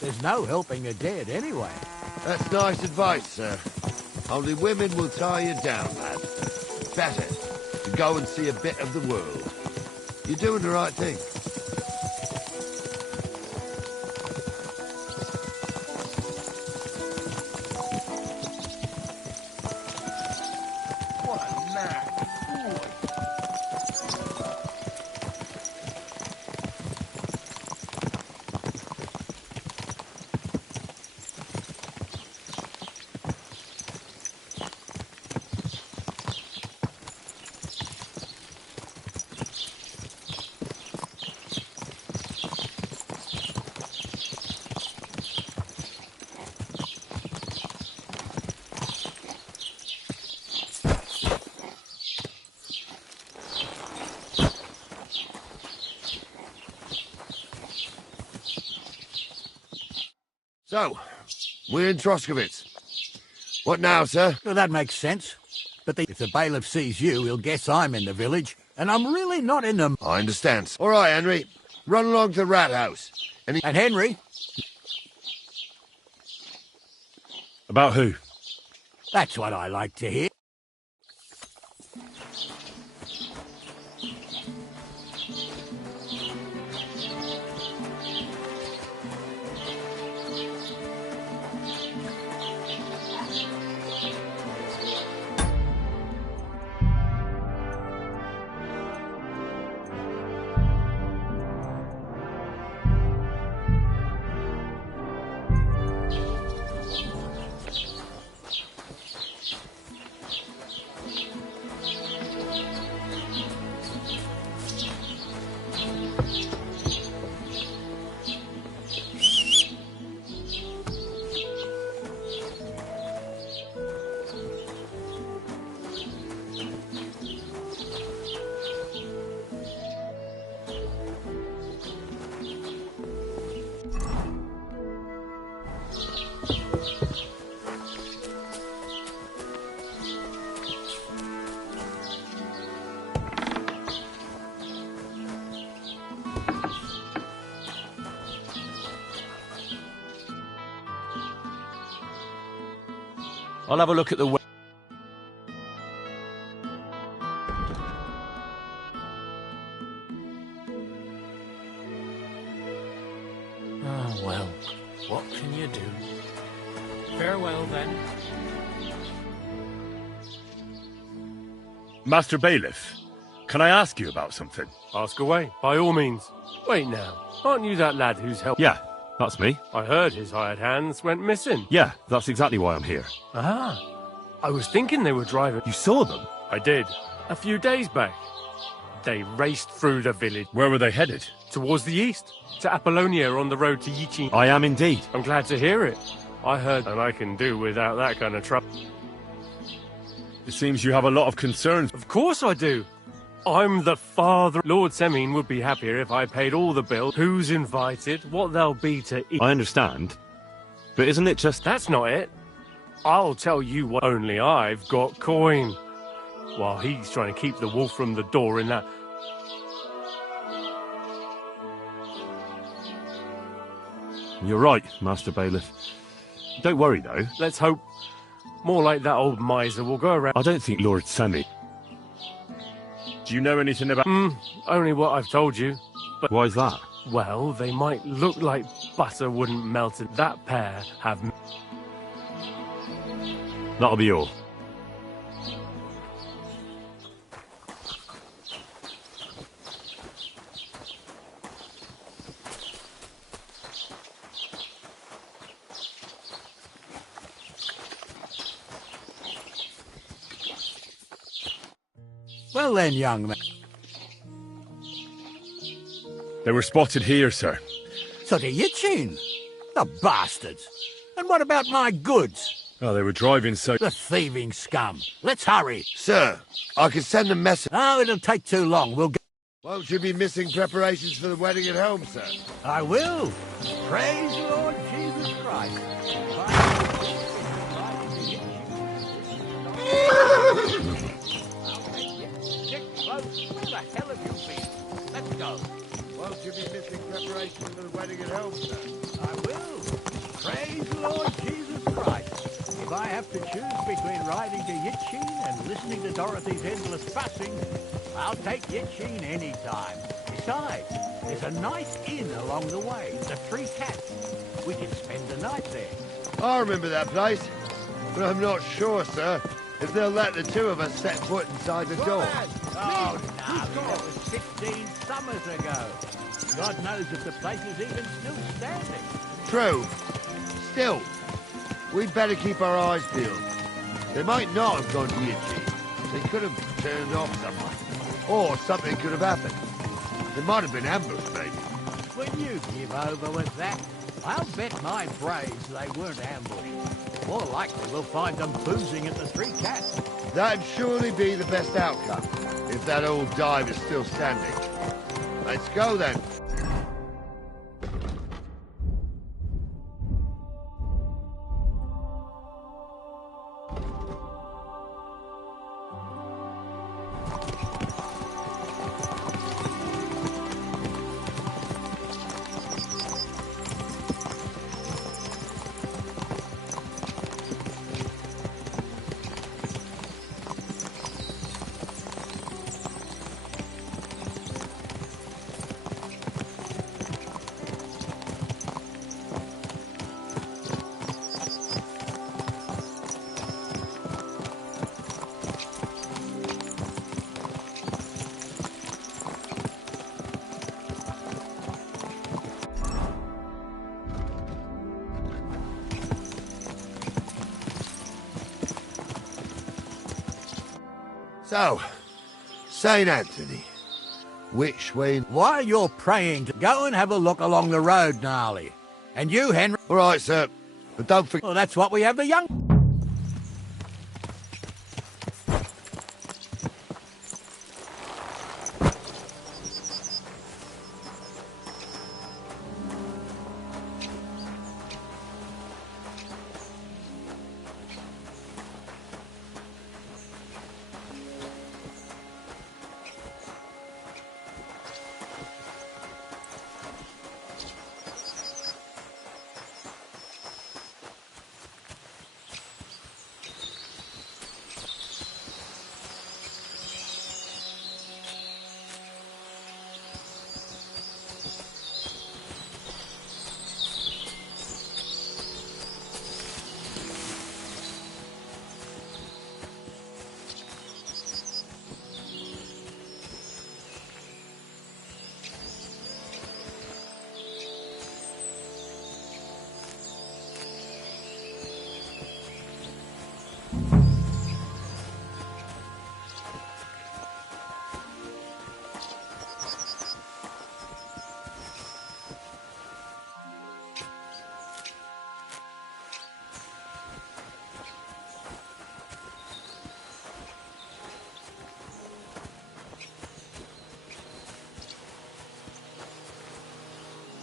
There's no helping a dead anyway. That's nice advice, sir. Only women will tie you down, lad. Better to go and see a bit of the world. You're doing the right thing. What a mad boy. So, we're in Troskovitz. What now, sir? Well, that makes sense. But if the bailiff sees you, he'll guess I'm in the village, and I'm really not in the... I understand. All right, Henry. Run along to the rat house. And Henry? About who? That's what I like to hear. I'll have a look at the... Oh, well, what can you do? Farewell, then. Master Bailiff, can I ask you about something? Ask away, by all means. Wait now, aren't you that lad who's helped? Yeah, that's me. I heard his hired hands went missing. Yeah, that's exactly why I'm here. Ah, I was thinking they were driving. You saw them? I did, a few days back. They raced through the village. Where were they headed? Towards the east, to Apollonia on the road to Yichin. I am indeed. I'm glad to hear it. I heard, and I can do without that kind of trouble. It seems you have a lot of concerns. Of course I do. I'm the father. Lord Semine would be happier if I paid all the bills. Who's invited, what they'll be to eat. I understand. But isn't it just... That's not it. I'll tell you what, only I've got coin. While he's trying to keep the wolf from the door in that... You're right, Master Bailiff. Don't worry, though. Let's hope more like that old miser will go around. I don't think Lord Semine... Do you know anything about... Only what I've told you. But why's that? Well, they might look like butter wouldn't melt it. That pair have... That'll be all. Well then, young man. They were spotted here, sir. So to Yichin? The bastards. And what about my goods? Oh, they were driving so... The thieving scum. Let's hurry. Sir, I can send a message. Oh, it'll take too long. We'll go... Won't you be missing preparations for the wedding at home, sir? I will. Praise Lord Jesus Christ. Where the hell have you been? Let's go. Won't you be missing preparations for the wedding at home, sir? I will. Praise Lord Jesus Christ. If I have to choose between riding to Yitchin and listening to Dorothy's endless fussing, I'll take Yitchin any time. Besides, there's a nice inn along the way, the Three Cats. We can spend the night there. I remember that place, but I'm not sure, sir, if they'll let the two of us set foot inside the door. Oh, no, that was 16 summers ago. God knows if the place is even still standing. True. Still, we'd better keep our eyes peeled. They might not have gone to Yitchin. They could have turned off somewhere. Or something could have happened. They might have been ambushed, maybe. Will you give over with that? I'll bet my braves they weren't ambushed. More likely we'll find them boozing at the Three Cats. That'd surely be the best outcome, if that old dive is still standing. Let's go, then. So, St. Anthony, which way... While you're praying, go and have a look along the road, Gnarly. And you, Henry... All right, sir. But don't forget... Well, that's what we have the young...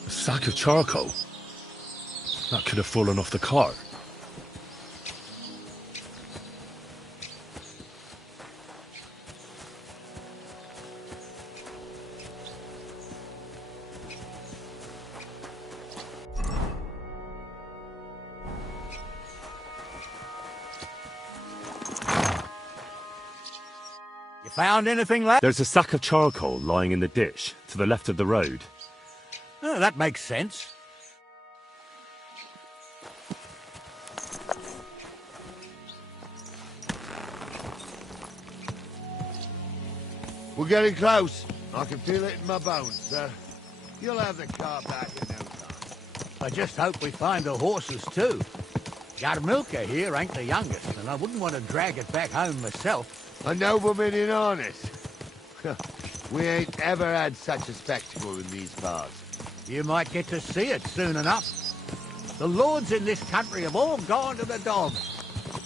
Sack of charcoal? That could have fallen off the cart. You found anything, lad? There's a sack of charcoal lying in the ditch to the left of the road. Oh, that makes sense. We're getting close. I can feel it in my bones, sir. You'll have the car back in no time. I just hope we find the horses, too. Yarmilka here ain't the youngest, and I wouldn't want to drag it back home myself. A nobleman in harness. We ain't ever had such a spectacle in these parts. You might get to see it soon enough. The lords in this country have all gone to the dogs.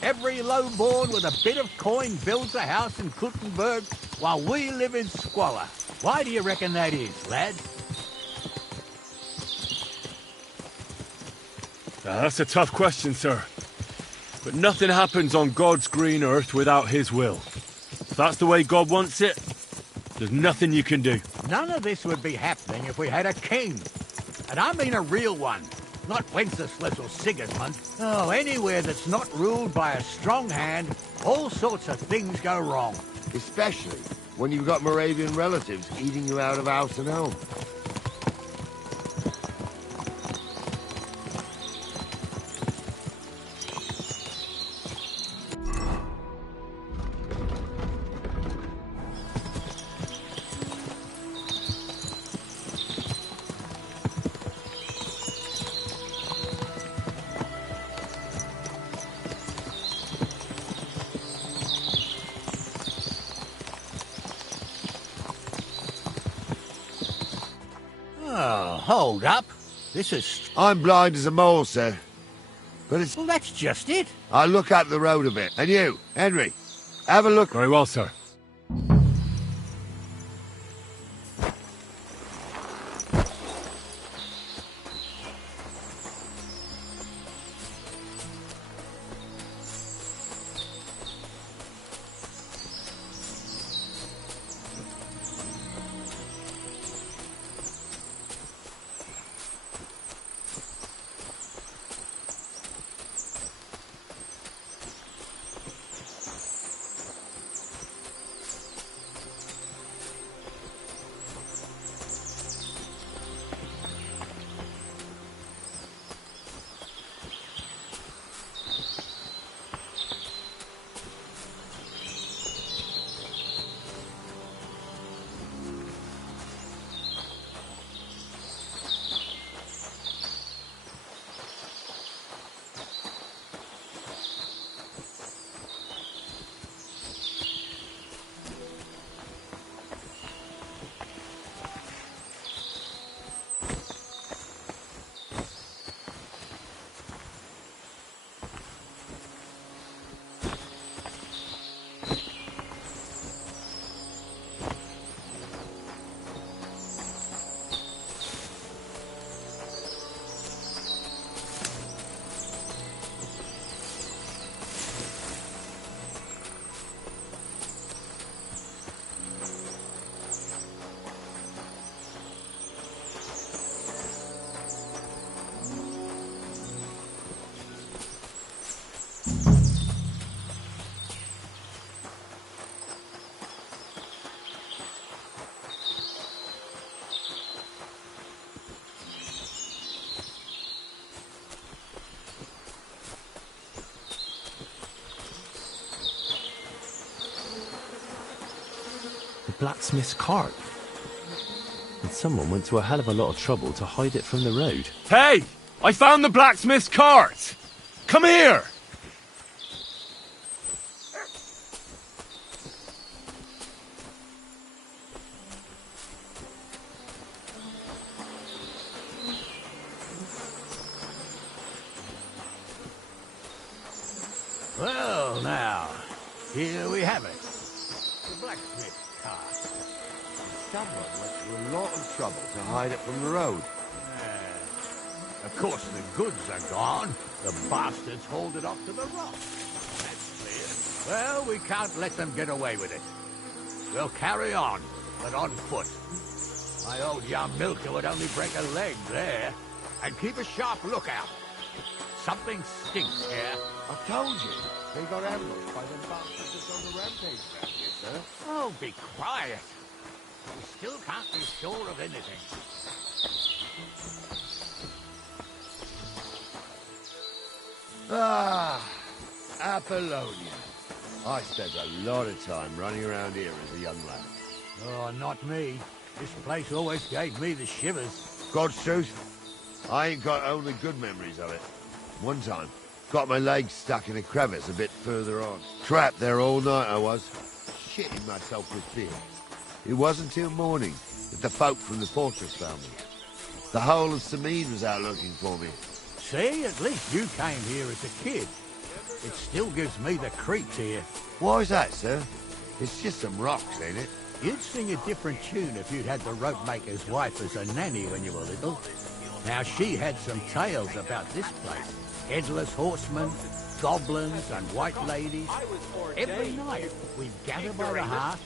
Every lowborn with a bit of coin builds a house in Kuttenberg while we live in squalor. Why do you reckon that is, lad? That's a tough question, sir. But nothing happens on God's green earth without his will. If that's the way God wants it, there's nothing you can do. None of this would be happening if we had a king. And I mean a real one. not Wenceslas or Sigismund. Oh, anywhere that's not ruled by a strong hand, all sorts of things go wrong. Especially when you've got Moravian relatives eating you out of house and home. Oh, hold up. This is... I'm blind as a mole, sir. But it's... Well, that's just it. I'll look up the road a bit. And you, Henry, have a look. Very well, sir. Blacksmith's cart. And someone went to a hell of a lot of trouble to hide it from the road. Hey! I found the blacksmith's cart! Come here! Well, now, here we have it. The blacksmith's cart. Someone went to a lot of trouble to hide it from the road. Of course, the goods are gone. The bastards hauled it off to the rock. That's clear. Well, we can't let them get away with it. We'll carry on, but on foot. My old young milker would only break a leg there. And keep a sharp lookout. Something stinks here. I told you, they got ambushed by them bastards that's on the rampage back here, sir. Oh, be quiet. We still can't be sure of anything. Ah, Apollonia. I spent a lot of time running around here as a young lad. Oh, not me. This place always gave me the shivers. God's truth, I ain't got only good memories of it. One time, got my leg stuck in a crevice a bit further on. Trapped there all night I was, shitting myself with fear. It wasn't till morning that the folk from the fortress found me. The whole of Sameen was out looking for me. See, at least you came here as a kid. It still gives me the creeps here. Why is that, sir? It's just some rocks, ain't it? You'd sing a different tune if you'd had the rope maker's wife as a nanny when you were little. Now, she had some tales about this place. Headless horsemen, goblins, and white ladies. Every night, we'd gather by the hearth.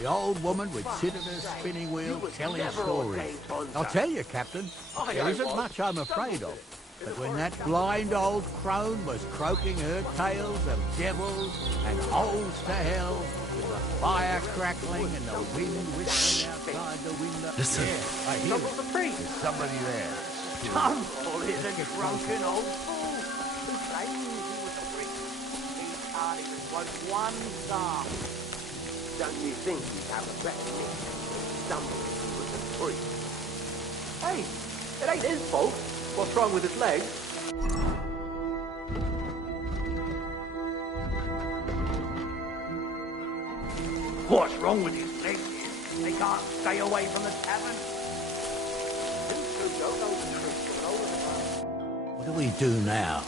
The old woman would sit at her spinning wheel telling stories. I'll tell you, Captain, there isn't much I'm afraid of. But when that blind old crone was croaking her tales of devils and holes to hell, with the fire crackling and the wind whistling outside the window... Listen. Yeah, I hear it. The priest. There's somebody there. Tumble is a drunken old fool. Who claims he was a priest? He can't even quote one psalm. Don't you think he'd have a better nick if he stumbled if he was a priest? Hey, it ain't his fault. What's wrong with his leg? What's wrong with his legs? They can't stay away from the tavern. What do we do now?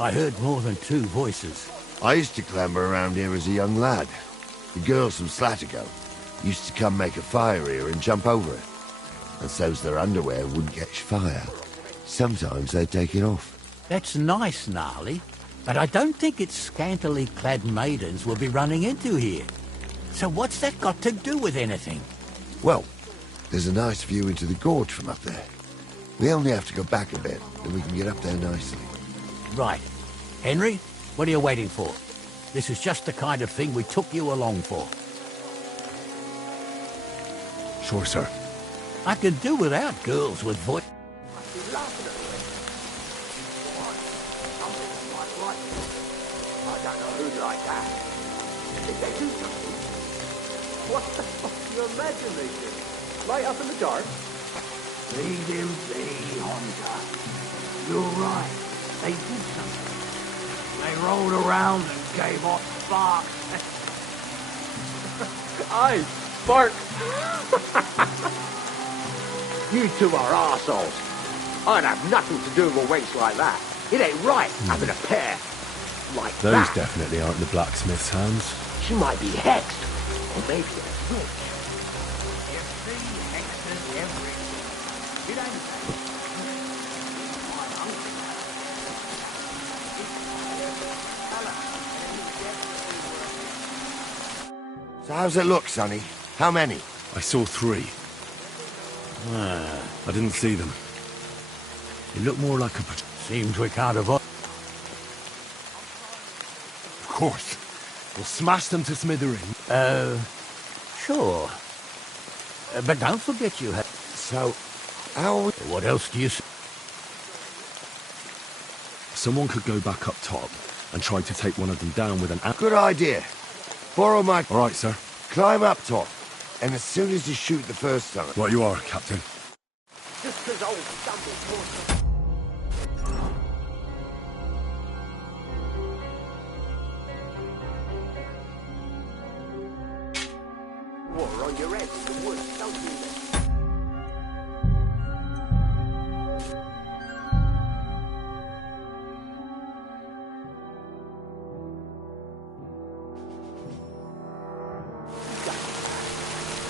I heard more than two voices. I used to clamber around here as a young lad. The girls from Slattergo used to come make a fire here and jump over it. And so's their underwear wouldn't catch fire. Sometimes they'd take it off. That's nice, Gnarly, but I don't think it's scantily clad maidens we'll be running into here. So what's that got to do with anything? Well, there's a nice view into the gorge from up there. We only have to go back a bit, and we can get up there nicely. Right. Henry, what are you waiting for? This is just the kind of thing we took you along for. Sure, sir. I can do without girls with voice. I don't know who'd like that. Did they do something? What the fuck do you imagine they did? Light up in the dark? Leave him be, Hunter. You're right. They did something. They rolled around and gave off sparks. Aye, spark. You two are arseholes. I'd have nothing to do with a wench like that. It ain't right having a pair like Those that. definitely aren't the blacksmith's hands. She might be hexed, or maybe a witch. You see hexes everywhere. It ain't So how's it look, Sonny? How many? I saw 3. I didn't see them. It looked more like a... Seems we can't avoid... Of course. We'll smash them to smithereens. Sure. But don't forget you have... So, how... What else do you... Someone could go back up top and try to take one of them down with an... Good idea. Borrow my... All right, sir. Climb up top, and as soon as you shoot the first time... Right you are, Captain. Just because old Stumble's water on your head in the woods, don't do that.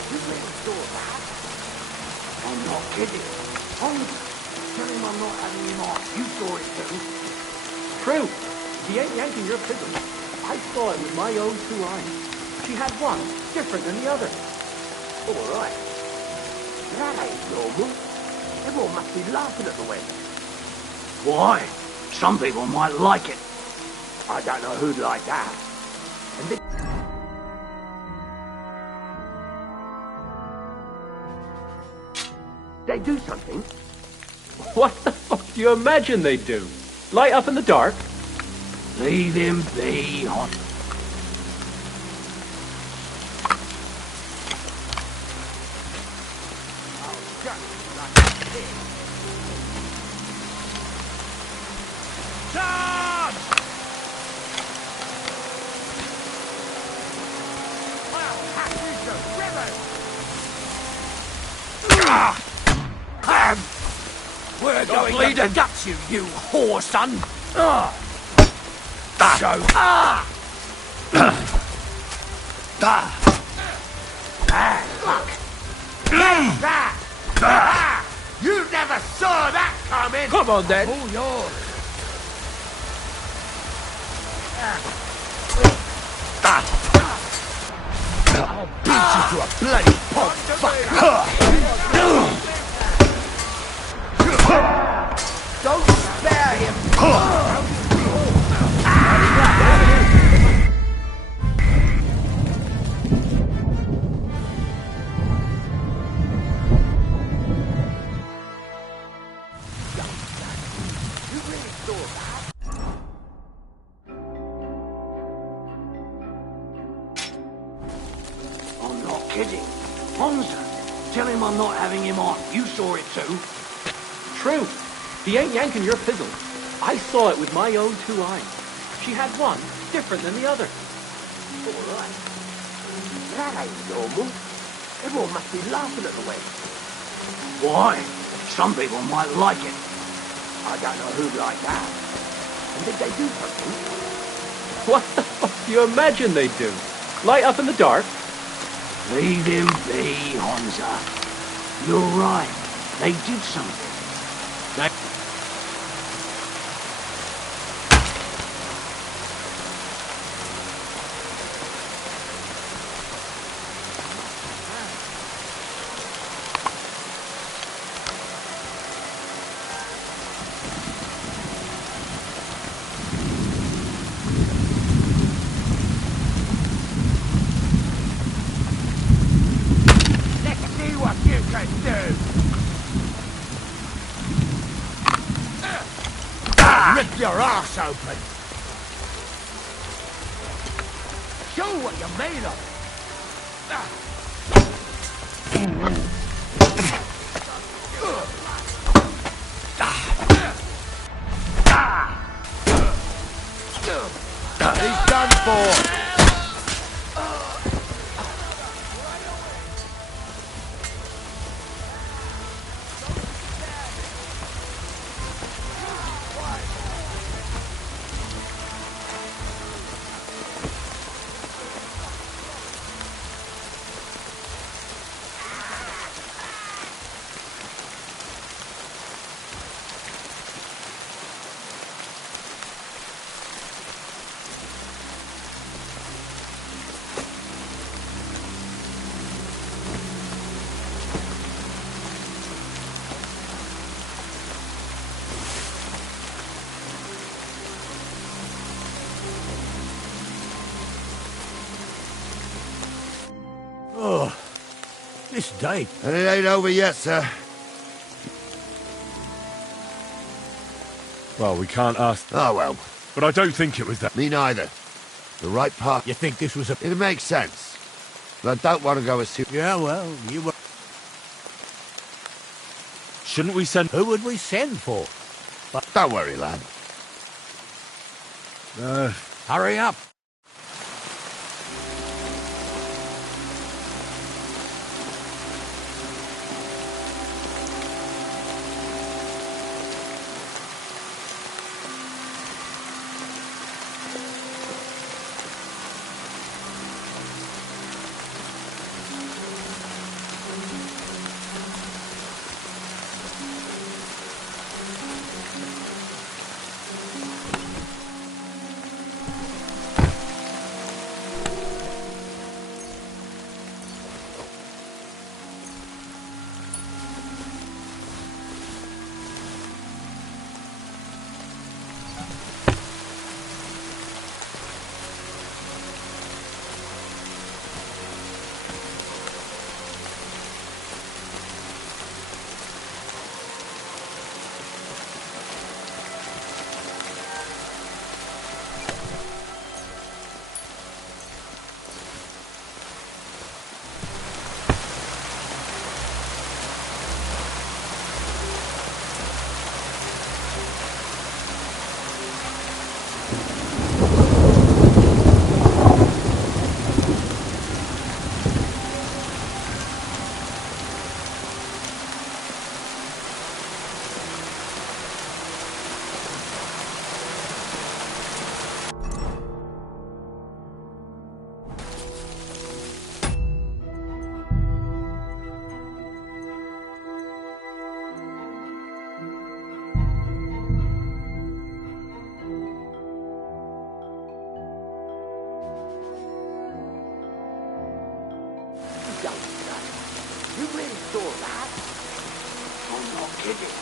You really saw that? I'm not kidding. Tell him I'm not having him off. You saw it too. True. He ain't yanking your prison. I saw it with my own 2 eyes. She had one, different than the other. All right. That ain't normal. Everyone must be laughing at the wench. Why? Some people might like it. I don't know who'd like that. And this... They do something. What the fuck do you imagine they'd do? Light up in the dark? Leave him be, Hunter. We're Don't going bleed to and guts you whore son! Look! Get that! You never saw that coming! Come on, then. Oh, yours. I'll beat you to a bloody pulp, fucker! Don't spare You really thought that? I'm not kidding. Honza, tell him I'm not having him on. You saw it too. True. He ain't yanking your pizzle. I saw it with my own 2 eyes. She had one different than the other. All right. That ain't normal. Everyone must be laughing at the wedding. Why? Some people might like it. I don't know who'd like that. And did they do something? What the fuck do you imagine they'd do? Light up in the dark? Leave him be, Honza. You're right. They did something. Rip your arse open! Show what you're made of! He's done for! Oh, this day. And it ain't over yet, sir. Well, we can't ask. Oh, well. But I don't think it was that. Me neither. The right part. You think this was a... It makes sense. But I don't want to go as soon. Yeah, well, you were... Shouldn't we send... Who would we send for? But don't worry, lad. Hurry up. You really thought that? I'm not kidding.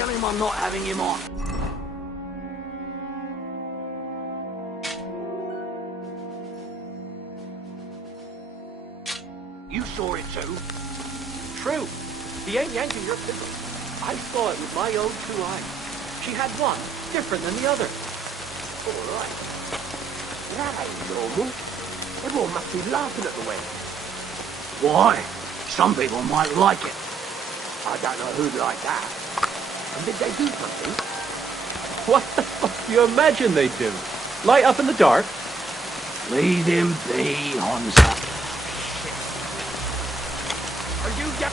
Tell him I'm not having him on. You saw it too. True. He ain't yanking your fiddle. I saw it with my own 2 eyes. She had one different than the other. All right. That ain't normal. Everyone must be laughing at the wedding. Why? Some people might like it. I don't know who'd like that. And did they do something? What the fuck do you imagine they'd do? Light up in the dark? Leave him be, Hansa. Are you yet?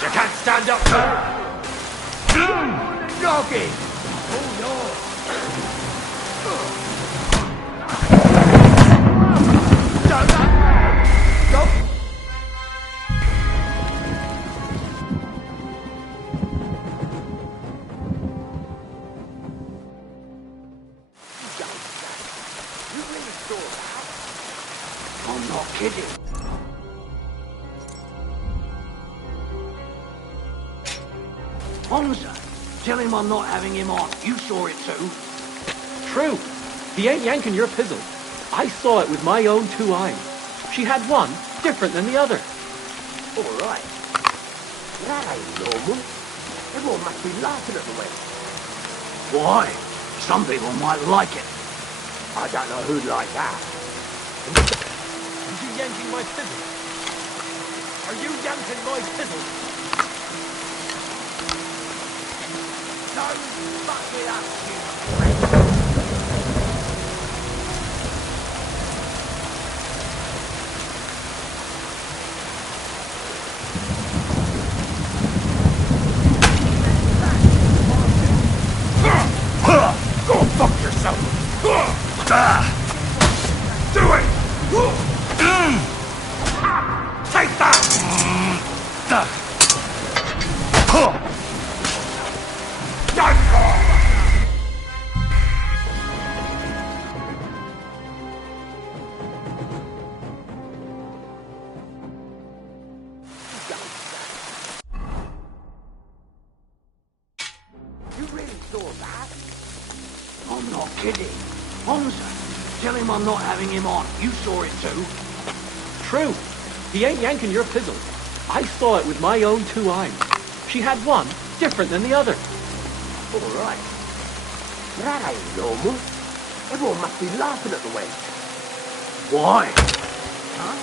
You can't stand up, sir. Doggy. Oh no. Go. You really saw that? I'm not kidding. Hansa, tell him I'm not having him on. You saw it too. True. He ain't yanking your pizzle. I saw it with my own 2 eyes. She had one different than the other. All right. That ain't normal. Everyone must be laughing at the wedding. Why? Some people might like it. I don't know who'd like that. Are you yanking my fiddle? Are you yanking my fiddle? Don't fuck it up, you. Go fuck yourself. Do it. Take that. You really saw that? I'm not kidding. Hansa, tell him I'm not having him on. You saw it too. True. He ain't yanking your pizzle. I saw it with my own 2 eyes. She had one different than the other. All right. That ain't normal. Everyone must be laughing at the wedding. Why? Huh?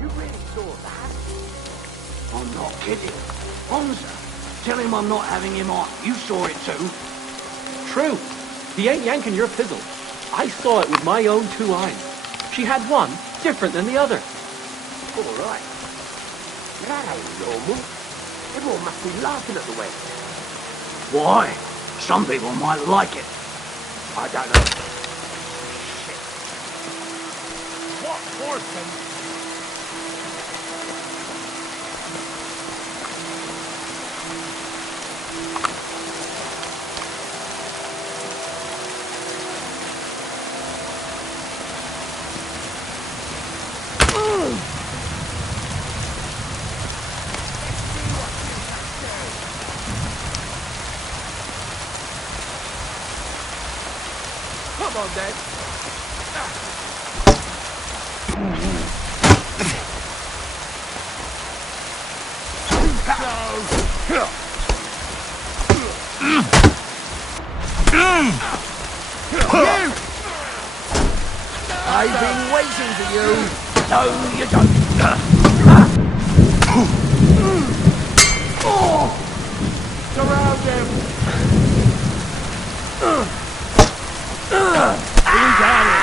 You really saw that? I'm not kidding. Hansa, tell him I'm not having him on. You saw it too. True. He ain't yanking your pizzle. I saw it with my own 2 eyes. She had one different than the other. All right. That ain't normal. Everyone must be laughing at the wedding. Why? Some people might like it. I don't know. Shit. What horseman? Come on, then. I've been waiting for you. No, you don't. Surround him! We got it.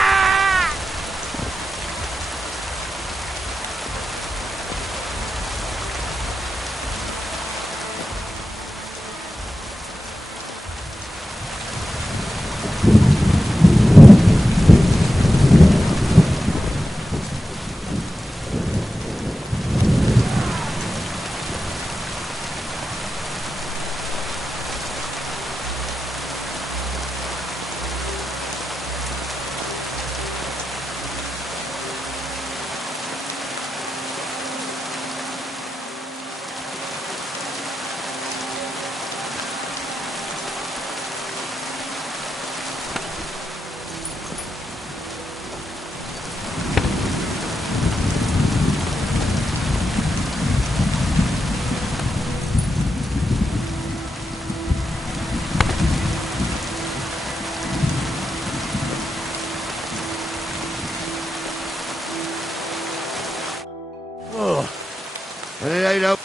And it ain't up.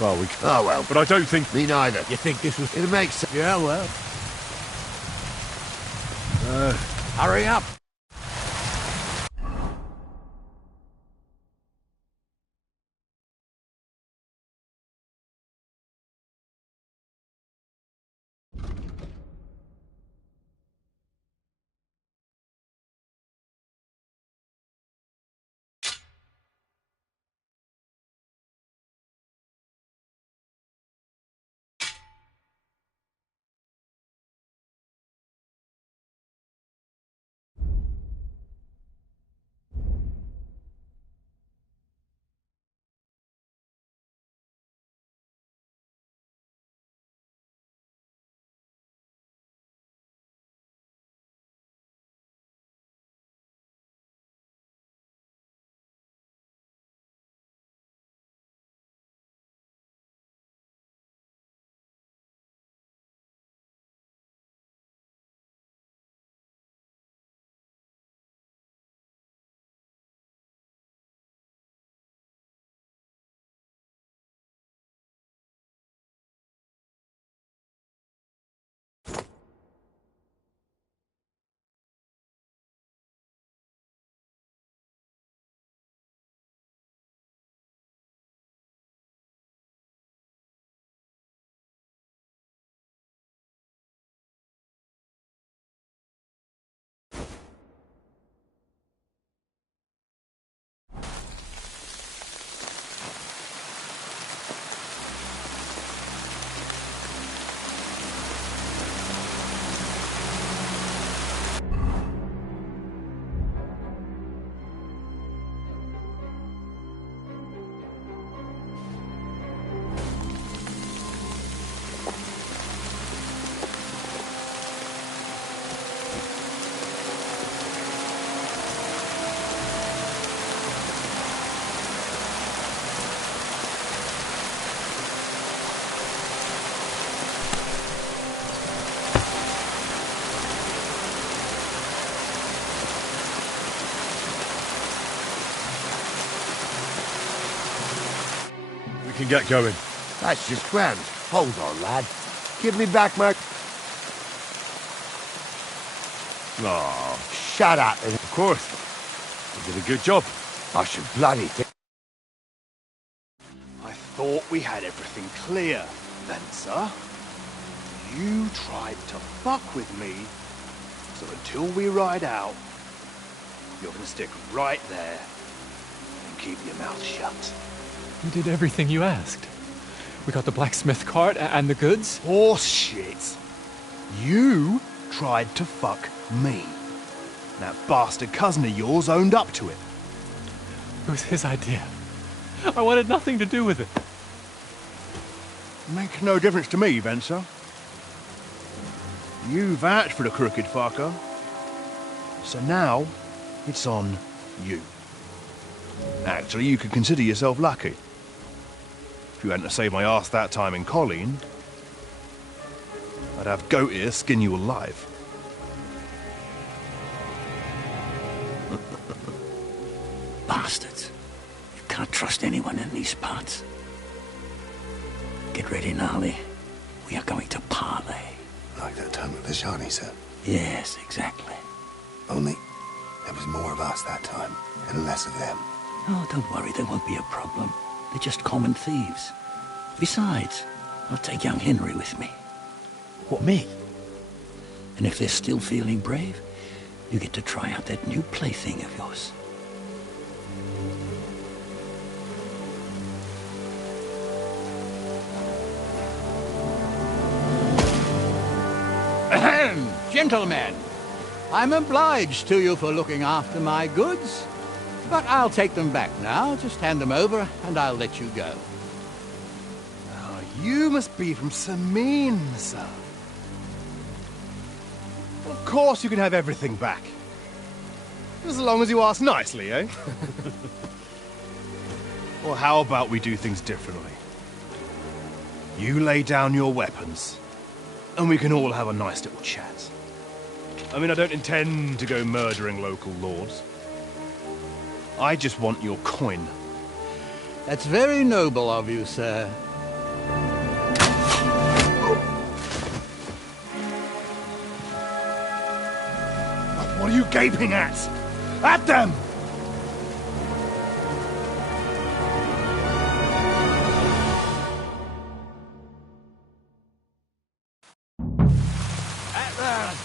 Well, we. Oh well. But I don't think. Me neither. You think this was... It makes sense. Yeah, well. Hurry up. We can get going. That's just grand. Hold on, lad. Give me back my... Oh, shut up. Of course. You did a good job. I should bloody think. I thought we had everything clear, then, sir. You tried to fuck with me, so until we ride out, you're gonna stick right there and keep your mouth shut. You did everything you asked. We got the blacksmith cart and the goods. Horse shit. You tried to fuck me. That bastard cousin of yours owned up to it. It was his idea. I wanted nothing to do with it. Make no difference to me, Venser. You vouched for the crooked fucker. So now, it's on you. Actually, you could consider yourself lucky. If you hadn't saved my ass that time in Colleen, I'd have goat ear skin you alive. bastards. You can't trust anyone in these parts. Get ready, Gnarly. We are going to parley. Like that time with the Shani, sir? Yes, exactly. Only there was more of us that time, and less of them. Oh, don't worry, there won't be a problem. They're just common thieves. Besides, I'll take young Henry with me. What, me? And if they're still feeling brave, you get to try out that new plaything of yours. Ahem, gentlemen, I'm obliged to you for looking after my goods, but I'll take them back now. Just hand them over and I'll let you go. Oh, you must be from Samin, sir. Well, of course you can have everything back. As long as you ask nicely, eh? Well, how about we do things differently? You lay down your weapons, and we can all have a nice little chat. I mean, I don't intend to go murdering local lords. I just want your coin. That's very noble of you, sir. What are you gaping at? At them!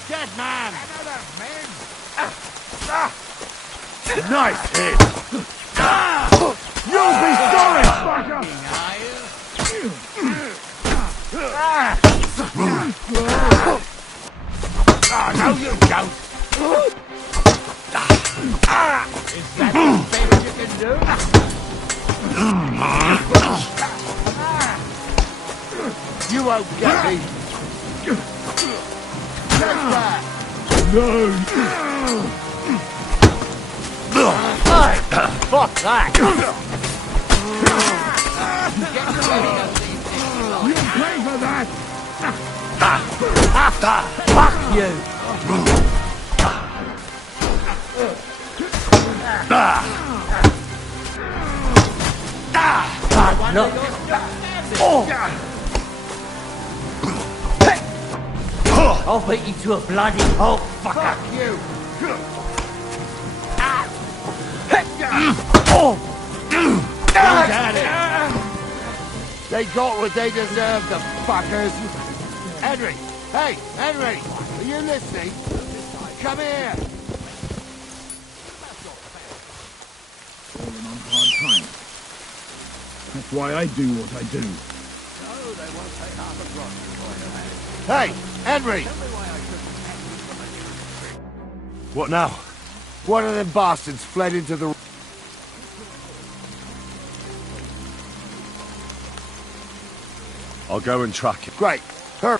Dead man! Another man! Nice hit! You'll be sorry, fucker! No, you don't! Is that the best you can do? You won't get me! Take that! No! Fuck that! You pay for that! Fuck you! Look! I'll beat you to a bloody pulp, fucker! Fuck you! They got what they deserved, the fuckers! Henry! Hey, Henry! Are you listening? Come here! Falling on hard times. That's why I do what I do. Hey, Henry! What now? One of them bastards fled into the... I'll go and track him. Great. Hurry.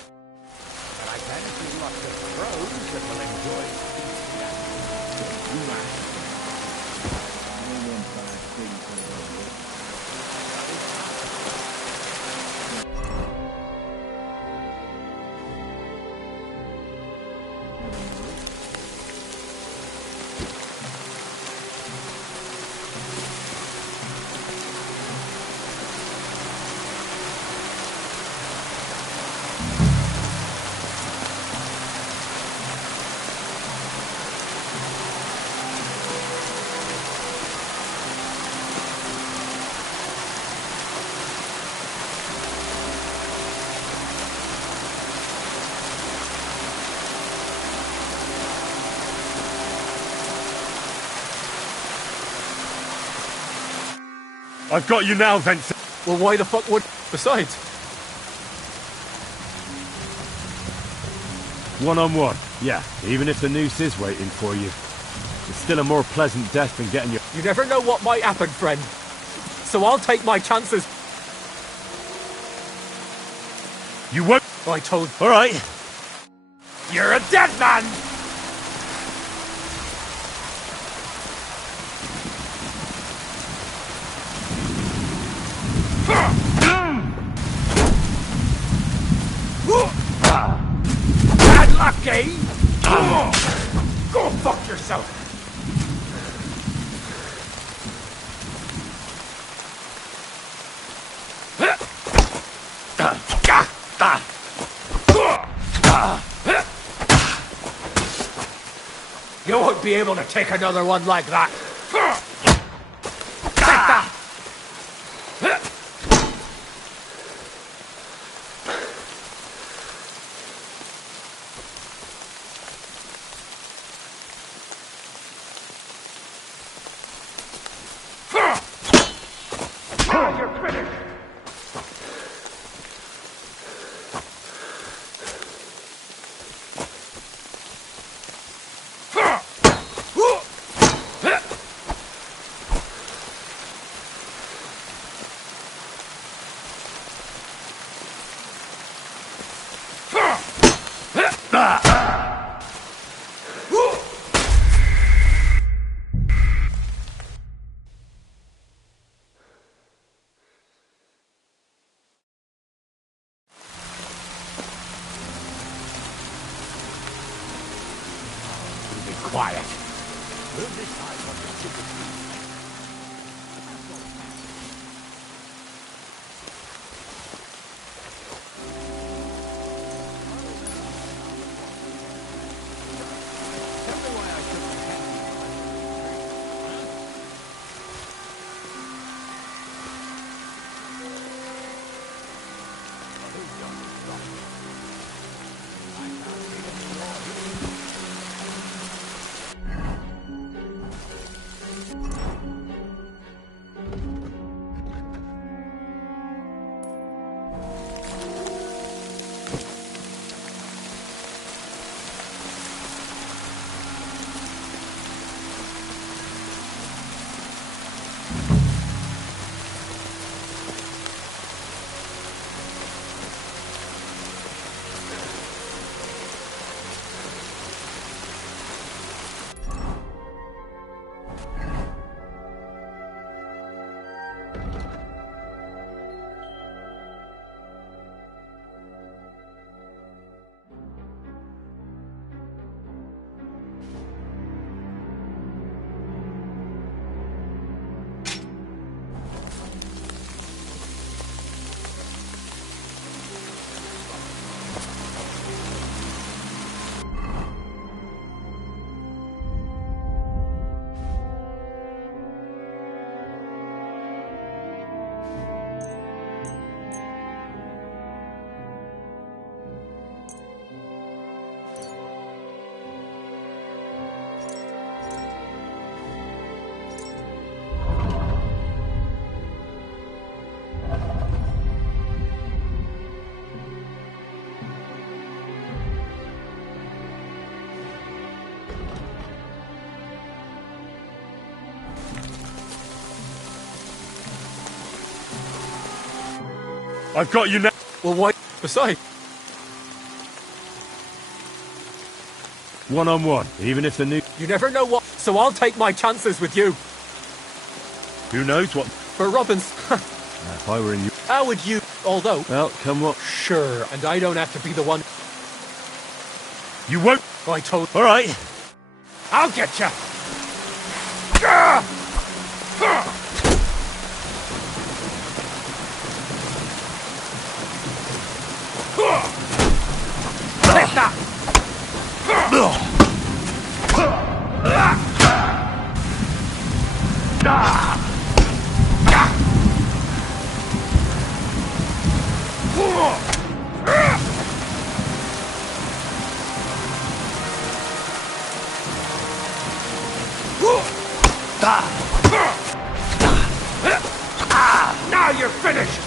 I've got you now, Vincent. Well, why the fuck would... Besides... One-on-one, yeah. Even if the noose is waiting for you. It's still a more pleasant death than getting your... You never know what might happen, friend. So I'll take my chances. You won't... I told... All right. You're a dead man! Bad luck, eh? Go fuck yourself! be able to take another one like that. Take that! Now you're finished! Quiet. Move this side of the chicken feed. I've got you now. Well, why? Besides, One-on-one, even if the new... you never know what, so I'll take my chances with you. Who knows what... For Robin's... If I were in you... How would you... Although... Well, come what... Sure, and I don't have to be the one... You won't... I told... All right. I'll get you! Take that! Now you're finished!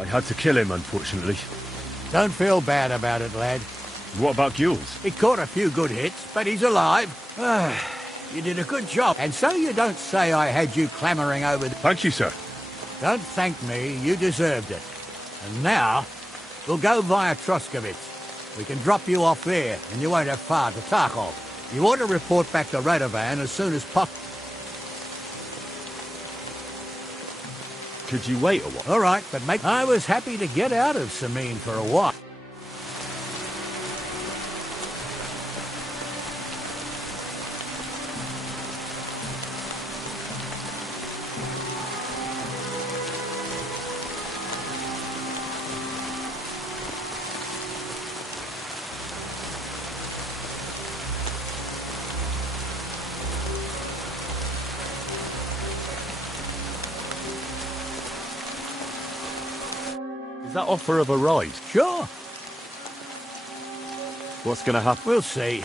I had to kill him, unfortunately. Don't feel bad about it, lad. What about Gules? He caught a few good hits, but he's alive. You did a good job. And so you don't say I had you clamouring over... Thank you, sir. Don't thank me. You deserved it. And now, we'll go via Troskowitz. We can drop you off there, and you won't have far to Tarkov. You ought to report back to Radovan as soon as possible. Could you wait a while? All right, but mate, I was happy to get out of Sameen for a while. Is that offer of a ride? Sure. What's going to happen? We'll see.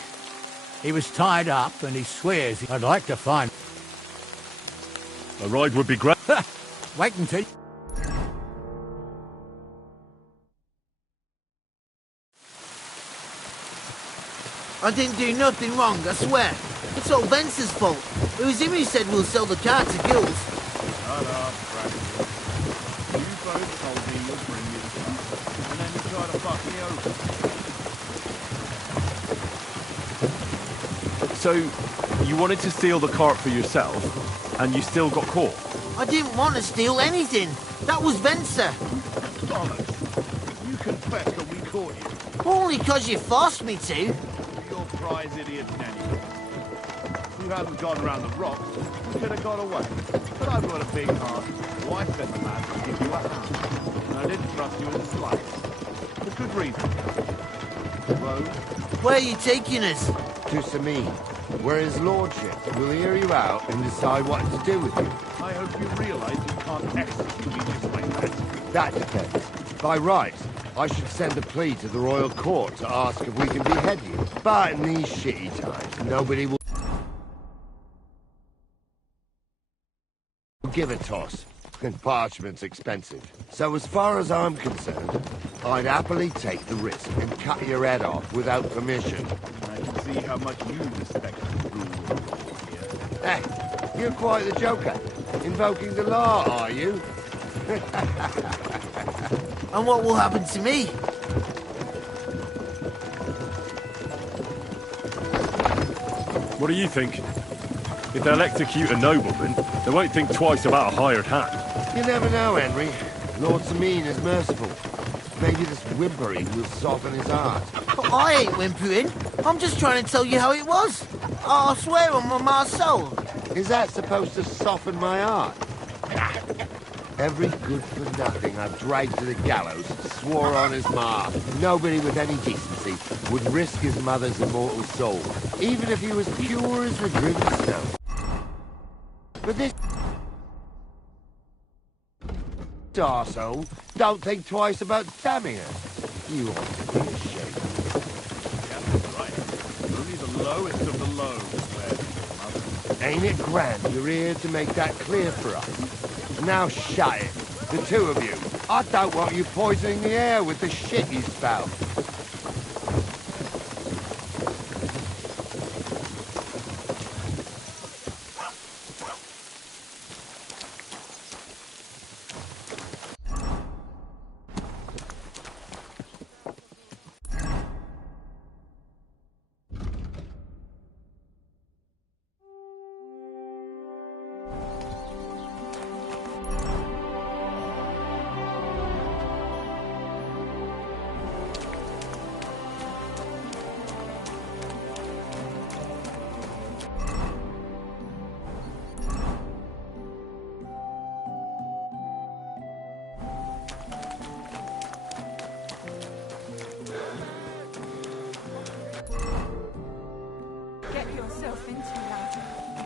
He was tied up, and he swears I'd like to find... A ride would be great. Wait until... I didn't do nothing wrong, I swear. It's all Vence's fault. It was him who said we'll sell the car to Gules. Shut up, Bradley. You both told me you'll bring me the car, and then you try to fuck me over. So, you wanted to steal the cart for yourself, and you still got caught? I didn't want to steal anything. That was Vencer. Bollocks. You confessed that we caught you. Only because you forced me to. You're prize idiots anyway. If you hadn't gone around the rocks, we could have got away. But I've got a big heart, so I sent the man to give you a hand. And I didn't trust you in the slightest. For good reason. Rose? Where are you taking us? To Sameen, where his lordship will hear you out and decide what to do with you. I hope you realise you can't execute me just like that. That depends. By rights, I should send a plea to the royal court to ask if we can behead you. But in these shitty times, nobody will give a toss. And parchment's expensive. So as far as I'm concerned, I'd happily take the risk and cut your head off without permission. I can see how much you respect the rule of law here. You're quite the joker. Invoking the law, are you? And what will happen to me? What do you think? If they'll execute a nobleman, they won't think twice about a hired hand. You never know, Henry. Lord Sameen is merciful. Maybe this whimpering will soften his heart. But I ain't whimpering. I'm just trying to tell you how it was. I swear on my ma's soul. Is that supposed to soften my heart? Every good-for-nothing I've dragged to the gallows swore on his ma. Nobody with any decency would risk his mother's immortal soul, even if he was pure as the driven snow. But this arsehole don't think twice about damning her. You ought to be ashamed. That's right. Only the lowest of the low swears. Ain't it grand you're here to make that clear for us? Now shut it, the two of you. I don't want you poisoning the air with the shit you spout.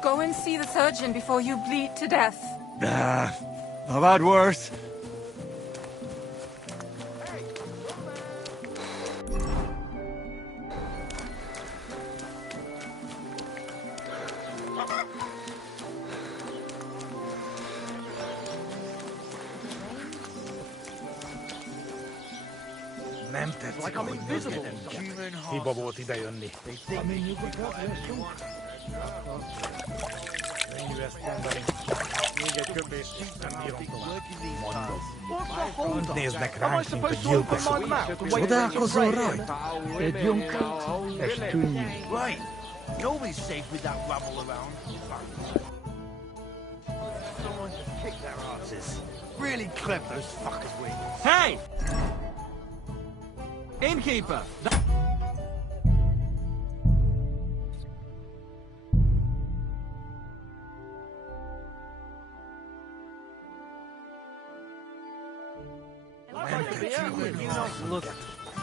Go and see the surgeon before you bleed to death. I've had worse. Nem tetszik, like ahogy mozgatnak. Hiba volt idejönni. Könnyű ezt mondani. Még egy köpést nem bírom tovább. Mondom. Úgy néznek ránk, mint a gyilkosok. Csodálkozol rajta? Egy munkát, és könnyű. Right. Nobody's safe with that rabble around. Someone just kick their asses. Really clip those fuckers' wings. Hey! Innkeeper!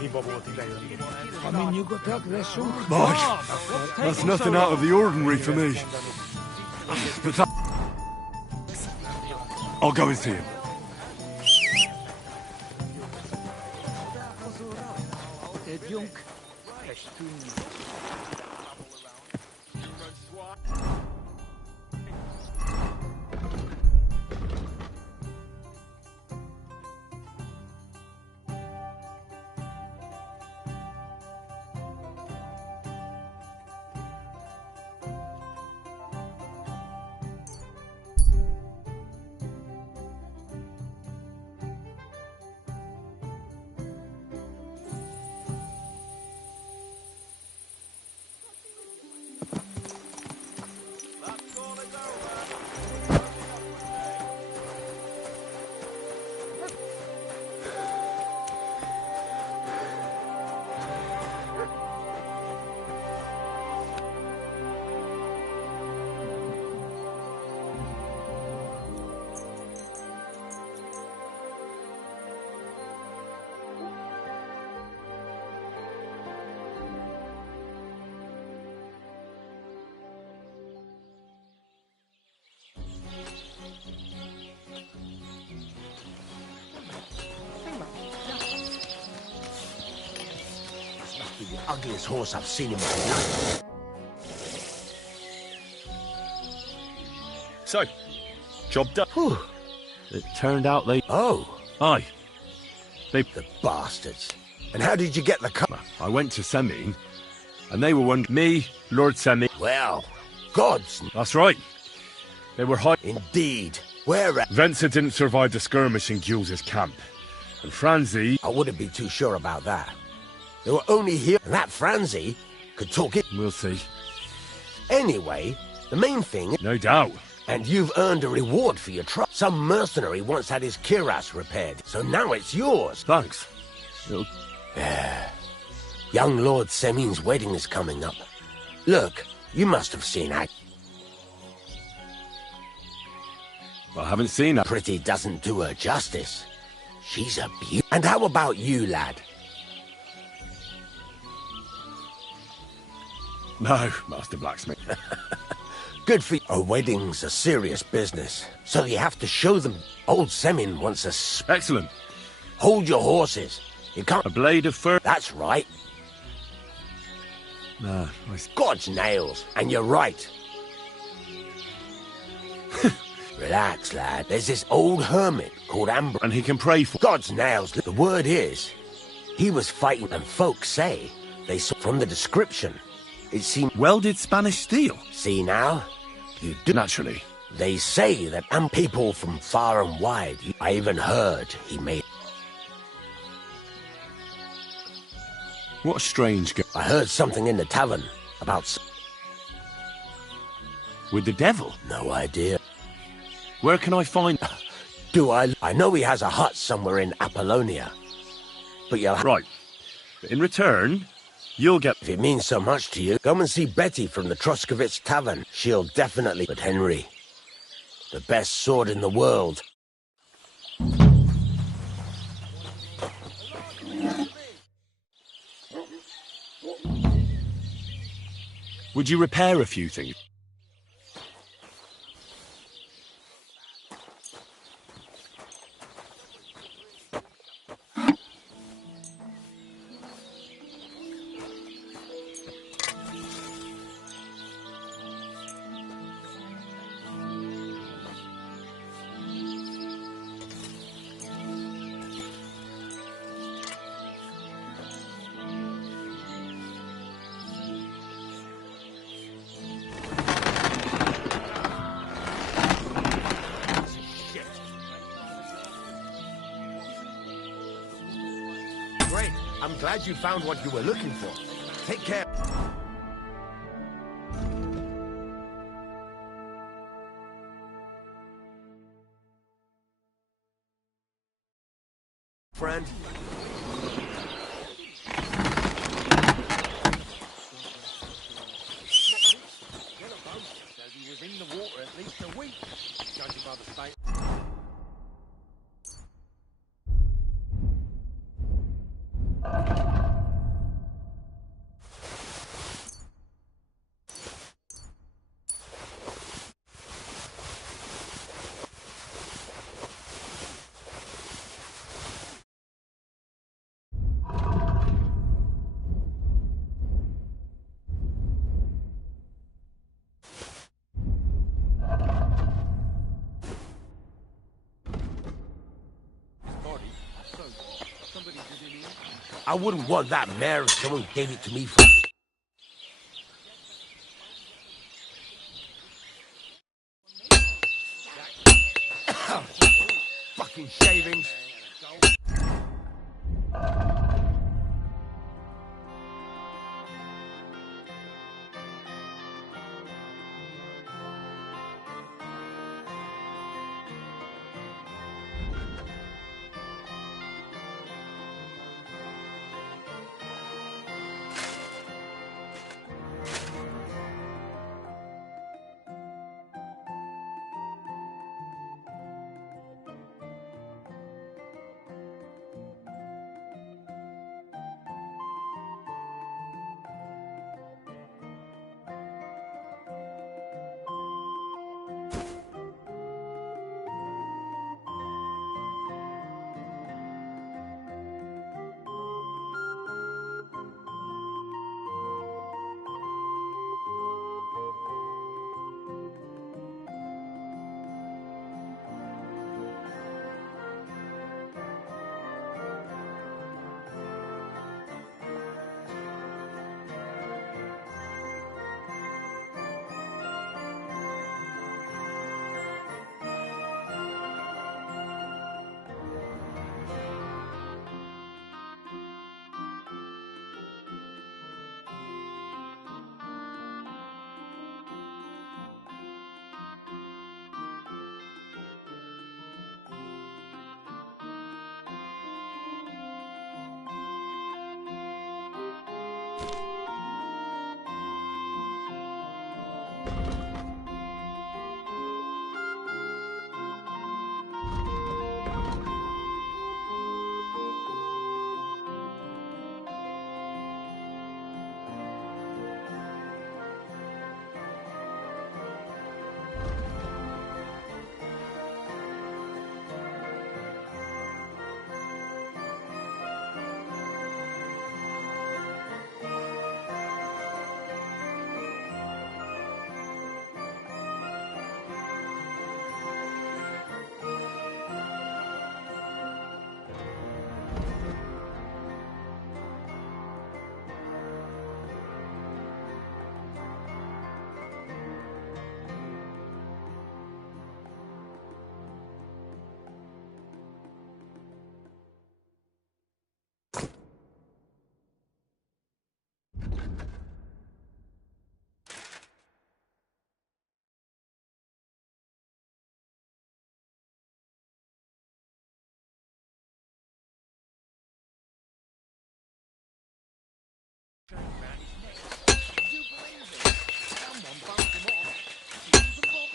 Hiba volt idejönni. Ami nyugodtak leszünk. Mark, that's nothing out of the ordinary for me. But I'll go and see him. Tegyünk, és könnyű. The ugliest horse I've seen in my life. So, job done. Whew. It turned out they... Oh. Aye. They... The bastards. And how did you get the car? I went to Semine, and they were wondering... Me, Lord Semine... Well, gods. That's right. They were high... Indeed. Where at? Venser didn't survive the skirmish in Gules' camp. And Franzi... I wouldn't be too sure about that. They were only here, and that Franzi could talk it. We'll see. Anyway, the main thing... No doubt. And you've earned a reward for your trouble. Some mercenary once had his cuirass repaired, so now it's yours. Thanks. Young Lord Semine's wedding is coming up. Look, you must have seen her. I haven't seen her. Pretty doesn't do her justice. She's a beauty. And how about you, lad? No, Master Blacksmith. Good for you. A wedding's a serious business, so you have to show them. Old Semine wants a... Excellent. Hold your horses. You can't... A blade of fur... That's right. Nah, God's nails. And you're right. Relax, lad. There's this old hermit called Amber... And he can pray for... God's nails. The word is, he was fighting, and folks say they saw from the description... It seemed... Welded Spanish steel? See now? You do... Naturally. They say that people from far and wide... I even heard he made... What a strange guy. I heard something in the tavern about... With the devil? No idea. Where can I find... Do I... I know he has a hut somewhere in Apollonia. But you'll... Right. But in return... You'll get... If it means so much to you, go and see Betty from the Troskovitz Tavern. She'll definitely... But Henry, the best sword in the world. Would you repair a few things? great. I'm glad you found what you were looking for. Take care. Friend. Says he was in the water at least a week, judging by the state. I wouldn't want that mare if someone gave it to me for... Fucking shavings.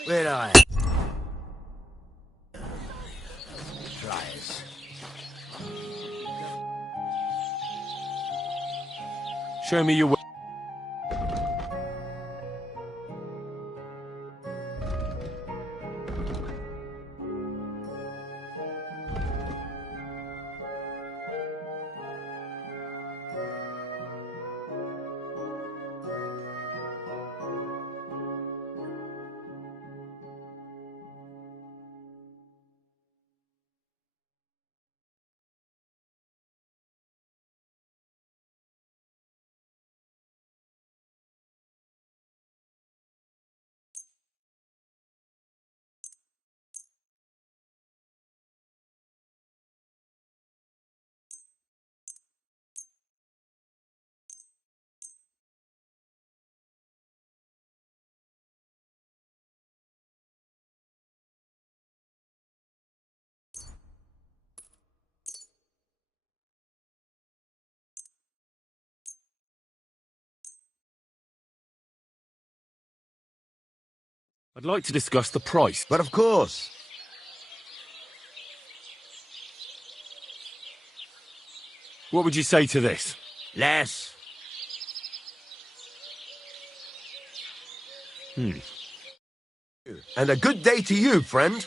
Where are I? Flyers. Show me your way. I'd like to discuss the price. But of course. What would you say to this? Less. And a good day to you, friend.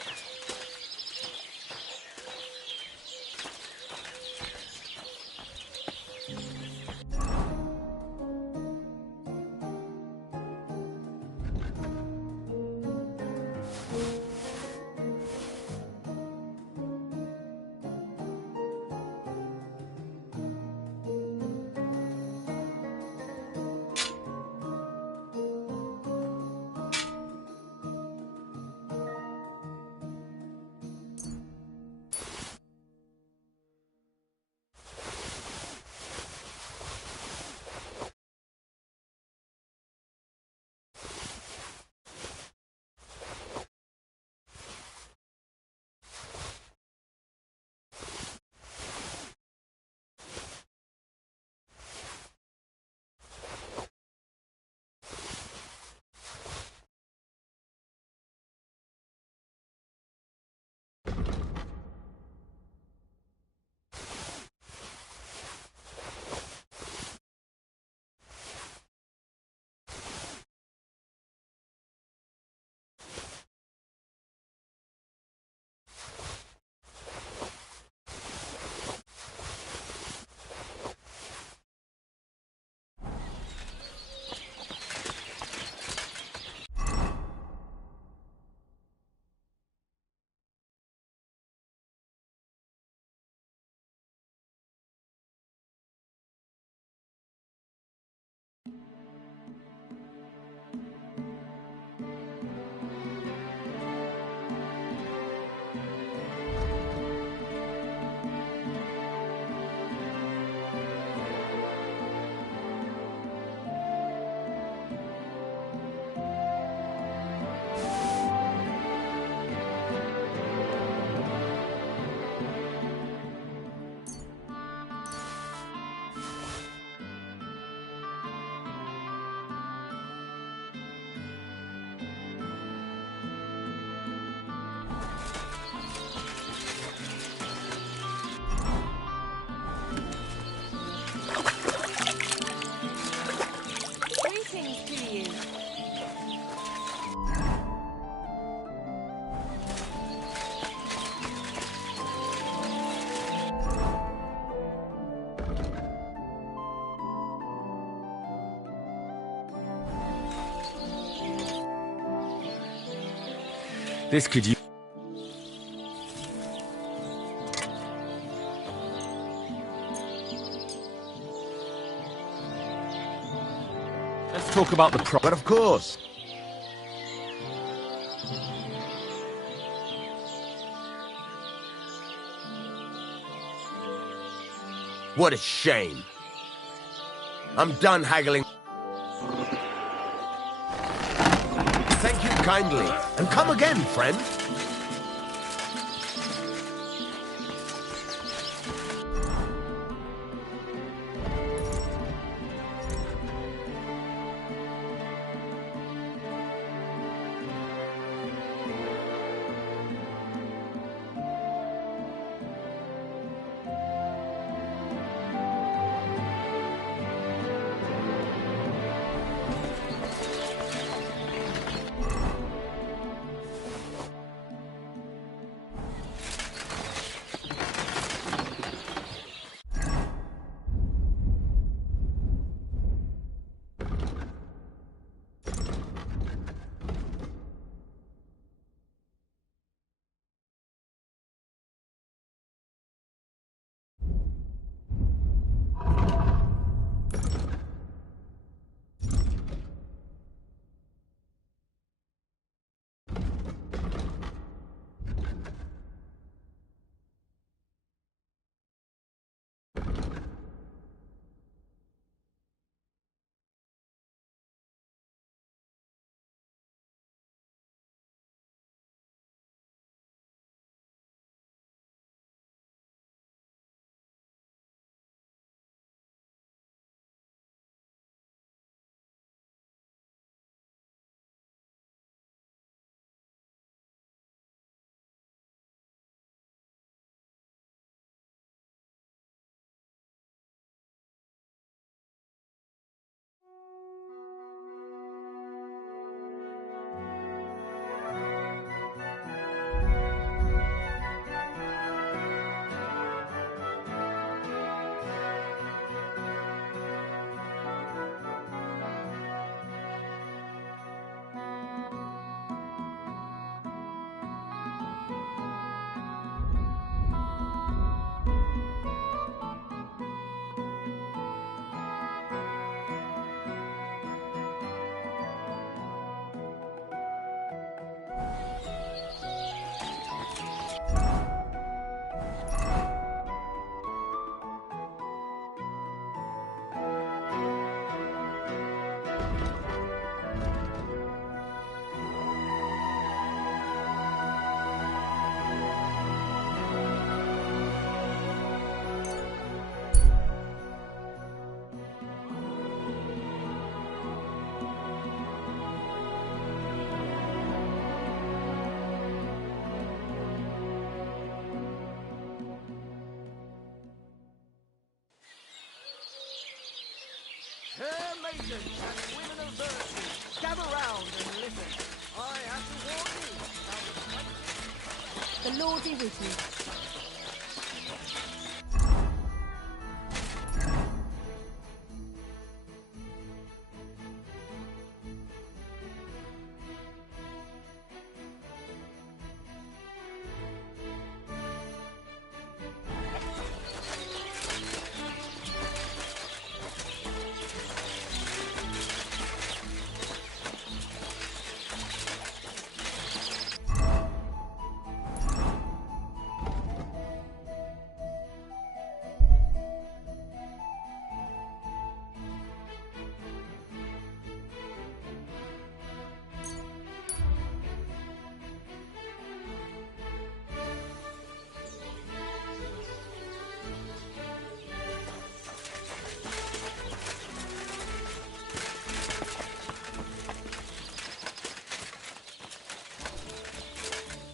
This could use... Let's talk about the price. But of course. What a shame. I'm done haggling. Thank you kindly, and come again, friend. Fair maidens and women of virtue, gather round and listen. I have to warn you. The Lord be with you.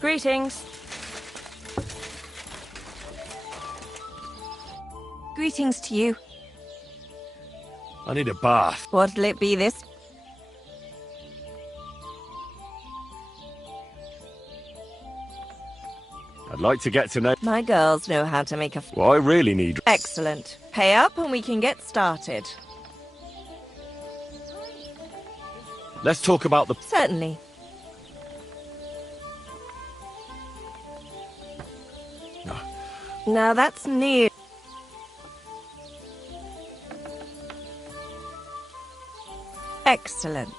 Greetings. Greetings to you. I need a bath. What'll it be this? I'd like to get to know... My girls know how to make a... Well, I really need... Excellent. Pay up and we can get started. Let's talk about the... Certainly. Now that's new. Excellent.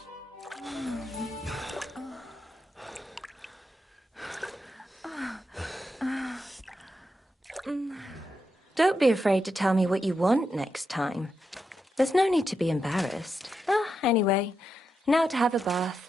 Don't be afraid to tell me what you want next time. There's no need to be embarrassed. Anyway, now to have a bath.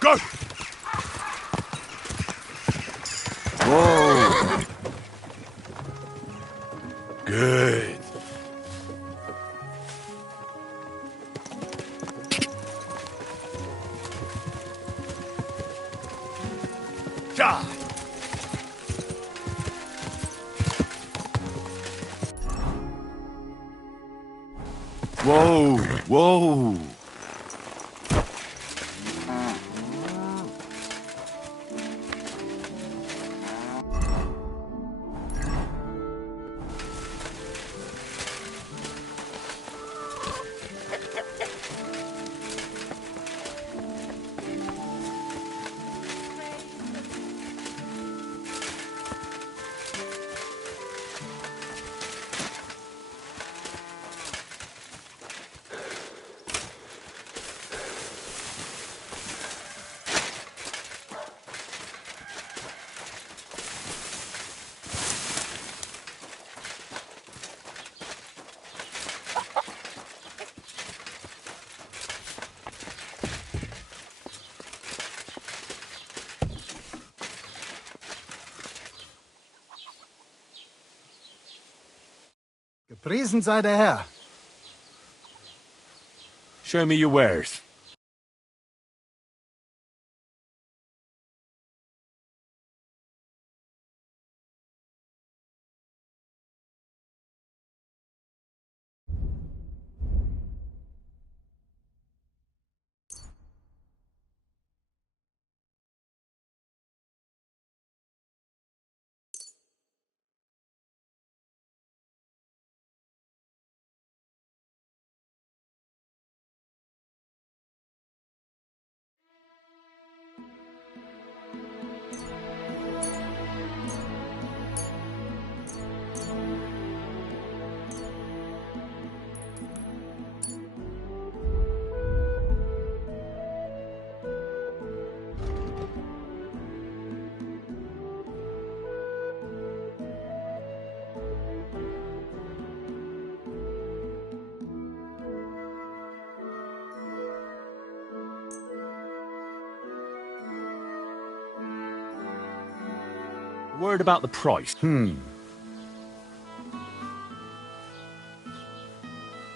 Go! Whoa! Good. Die! Whoa! Whoa! Gepriesen sei der Herr. Show me your wares. Word about the price.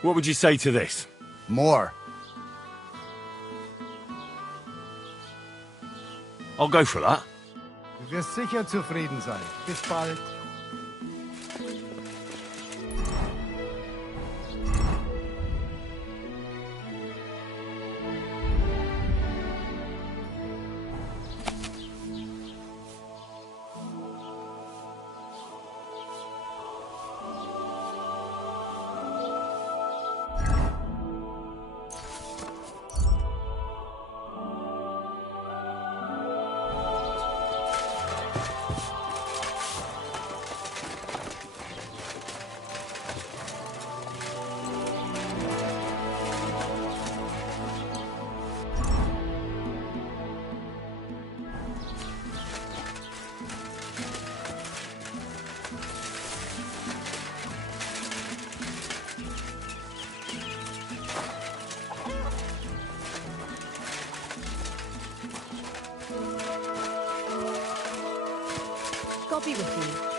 What would you say to this? More. I'll go for that. Du wirst sicher zufrieden sein. Bis bald. God be with you.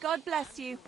God bless you.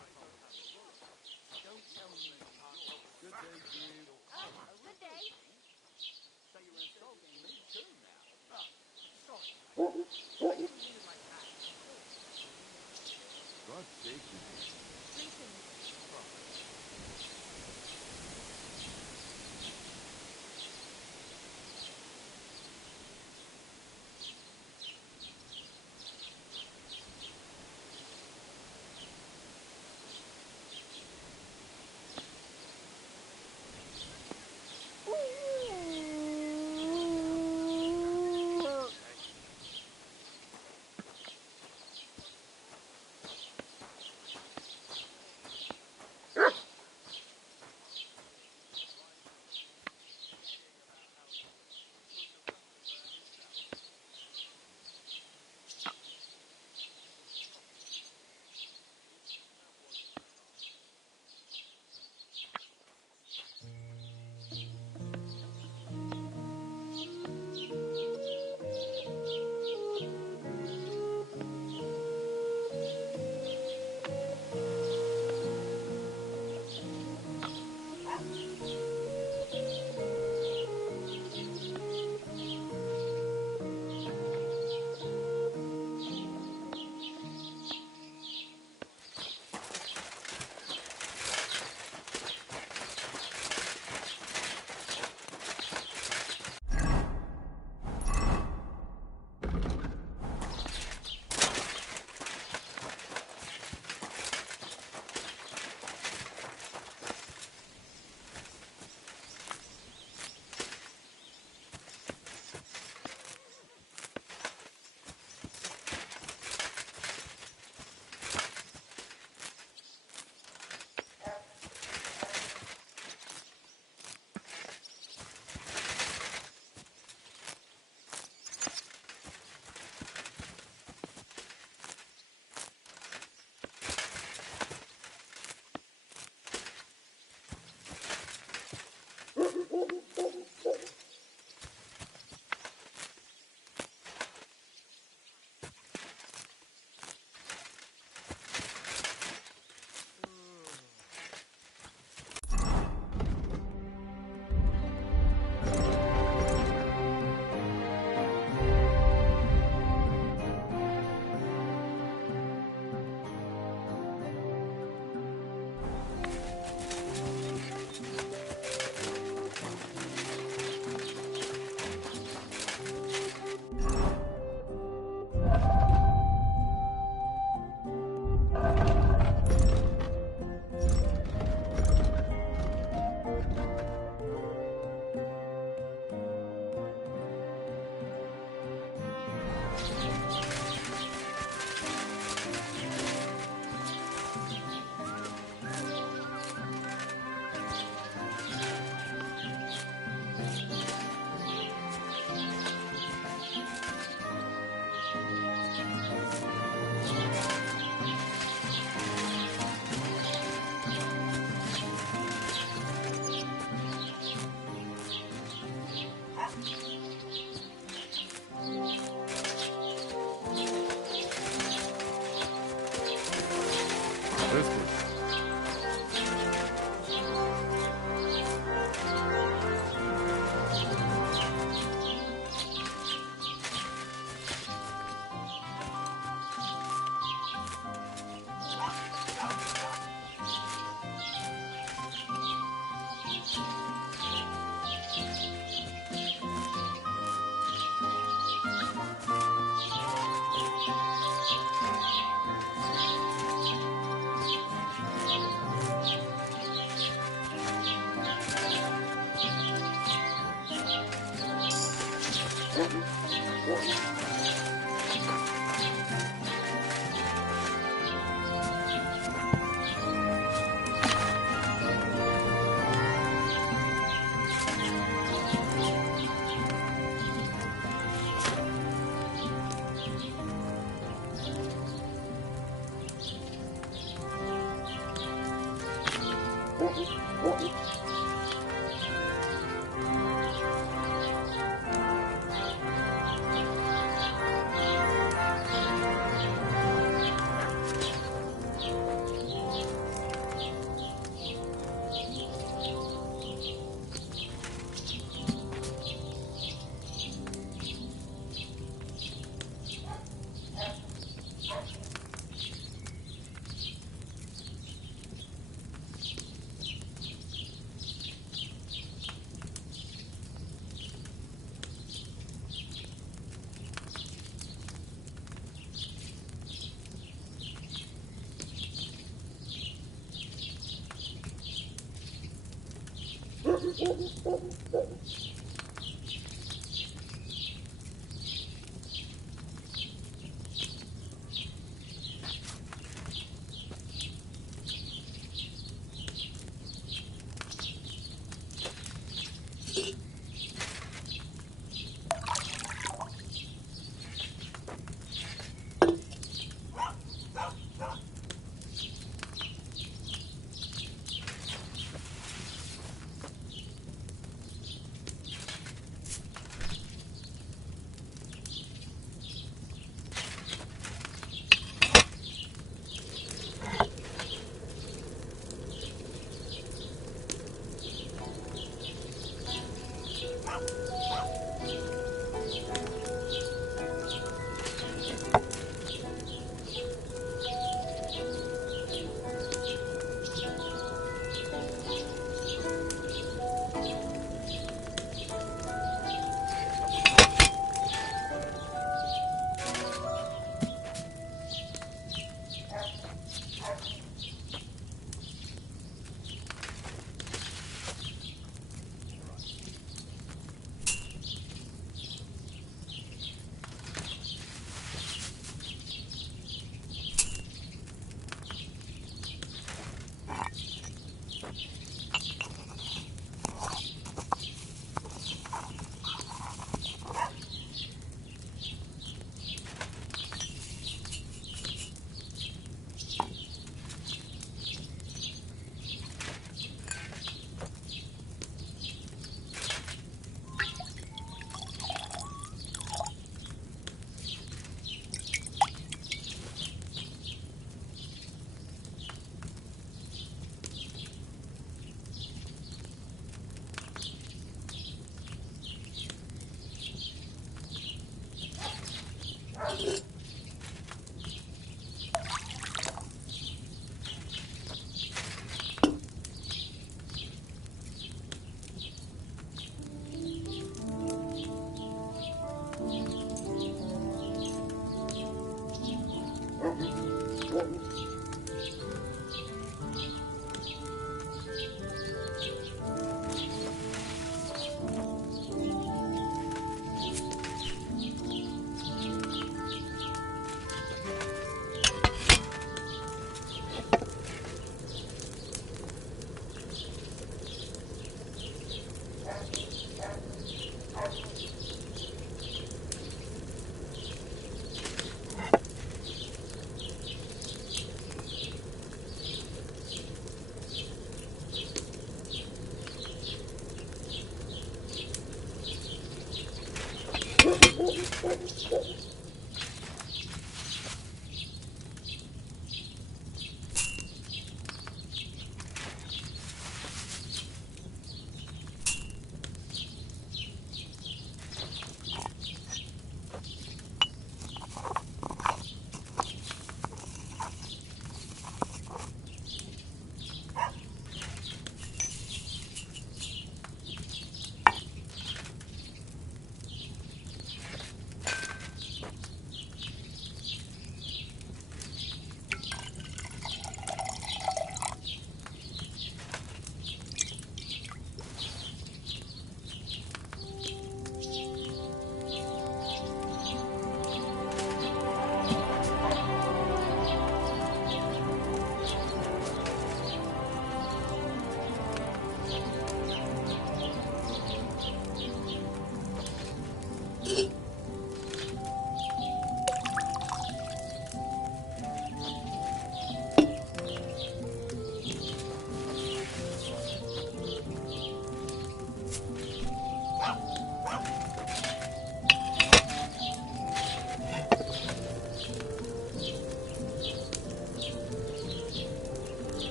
Truthfully.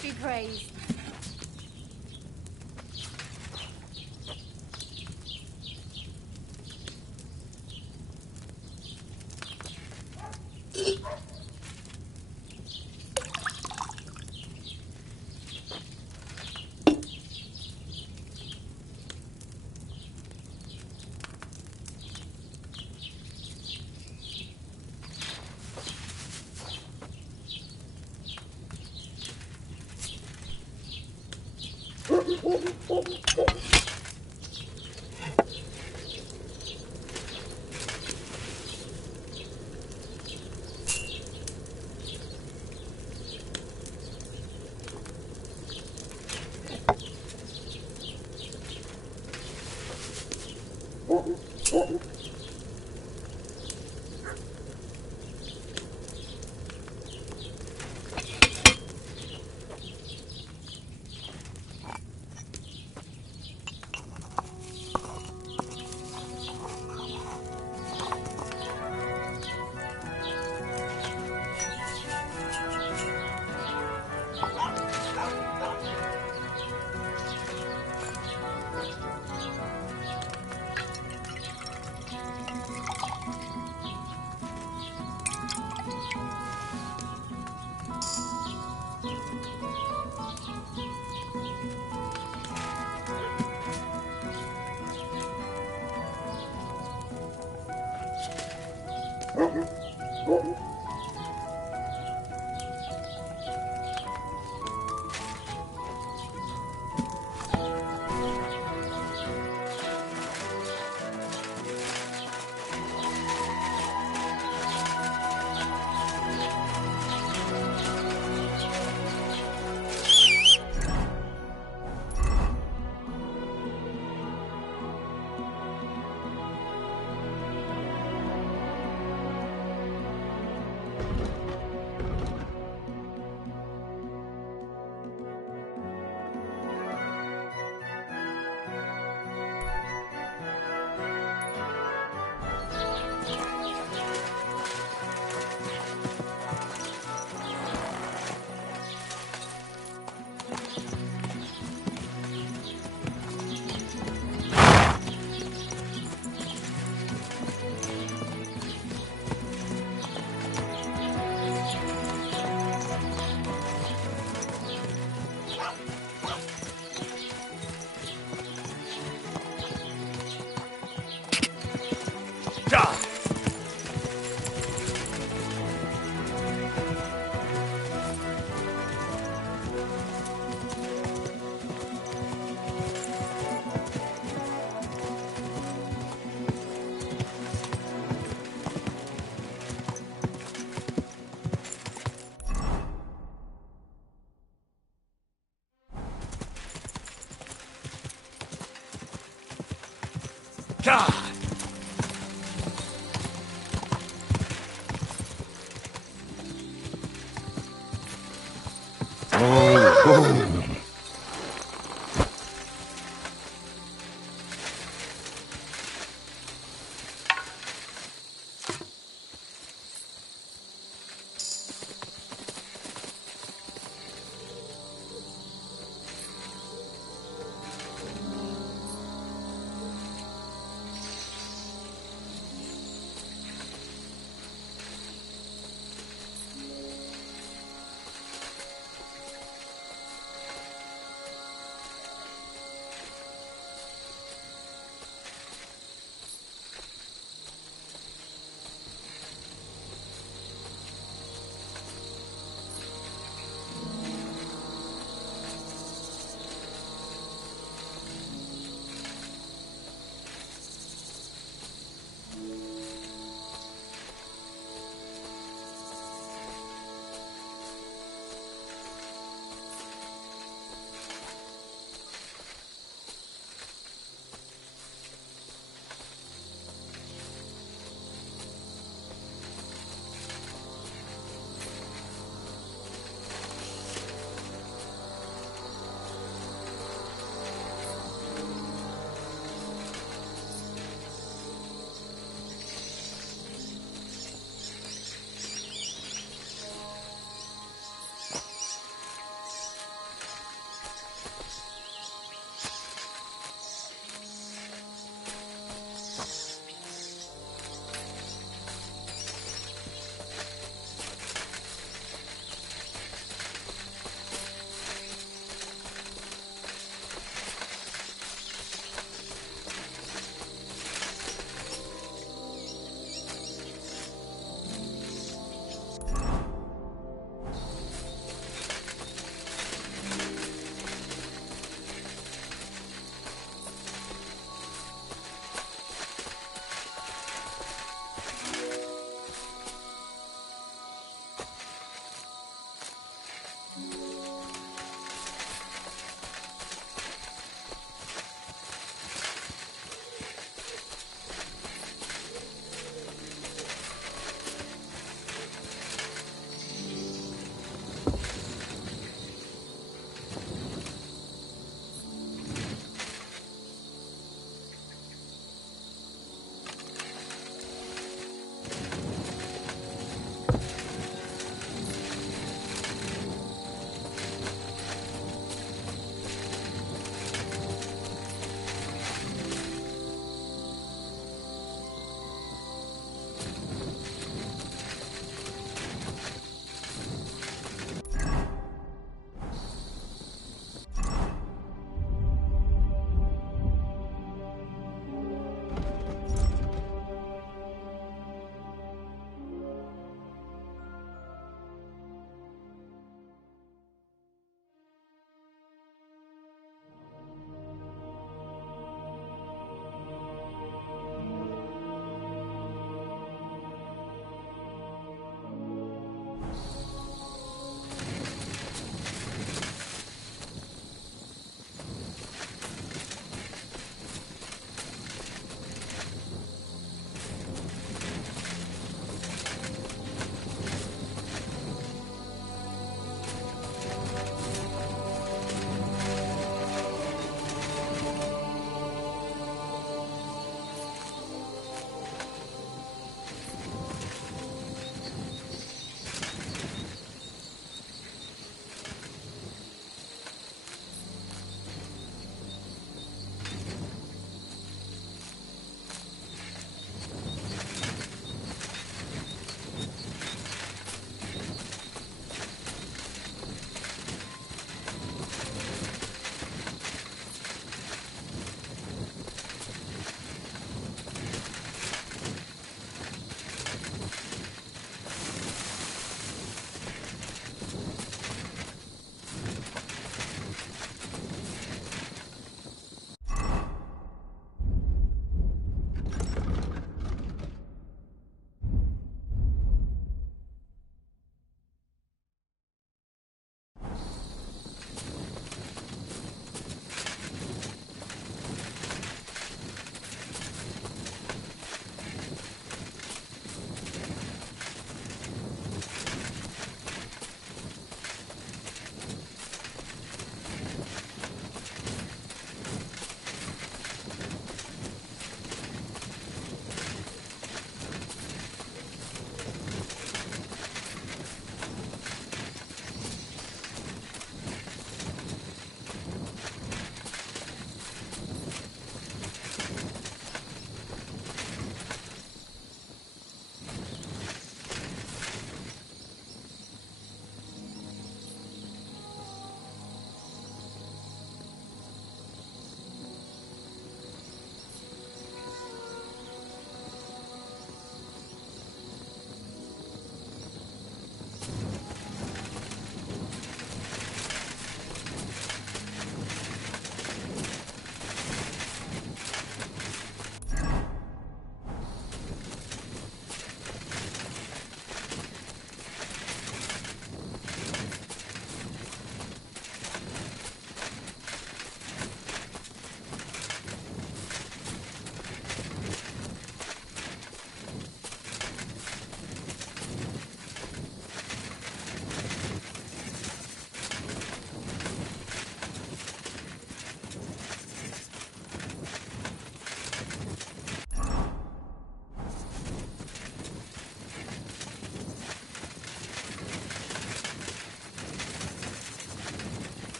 Christ be praised. God!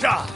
God!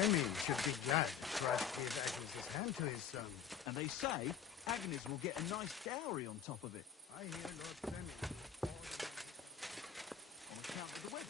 Semi should be glad Christ gave Agnes his hand to his son. And they say Agnes will get a nice dowry on top of it. I hear Lord Semi. On account of the wedding.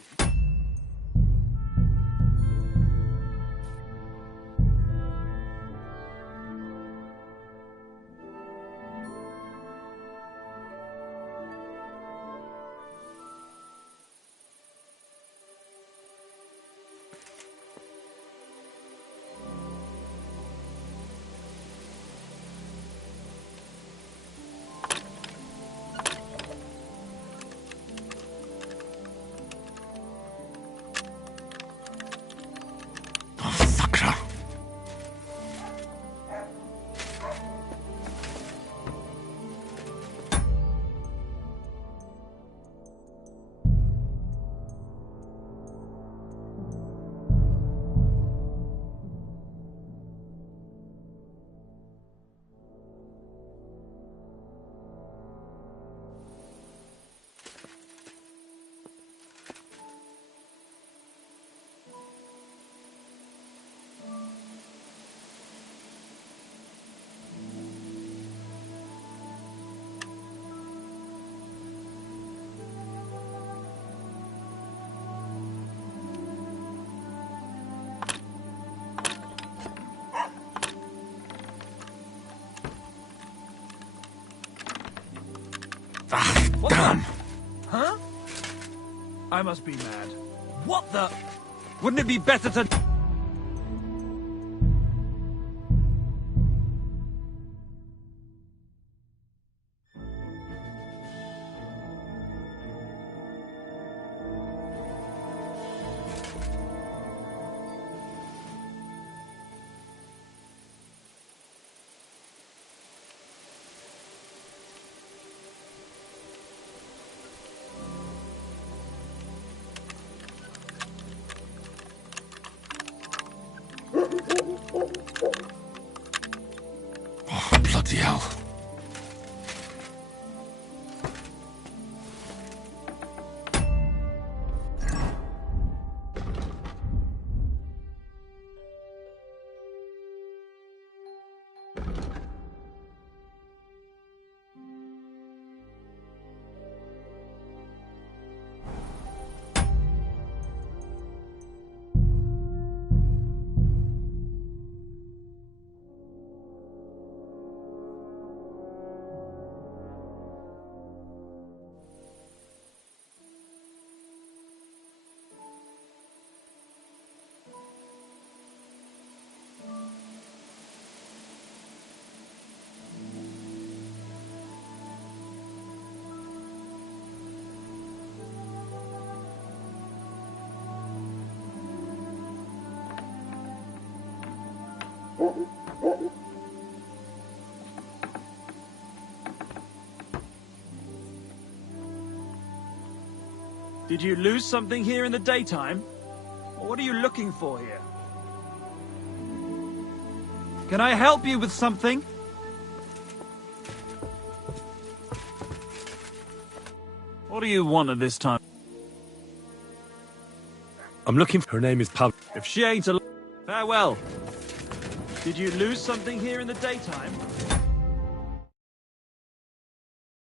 Damn! Huh? I must be mad. What the? Wouldn't it be better to... Oh, bloody hell. Did you lose something here in the daytime? Or what are you looking for here? Can I help you with something? What do you want at this time? I'm looking for... Her name is Pal... If she ain't alive... Farewell. Did you lose something here in the daytime?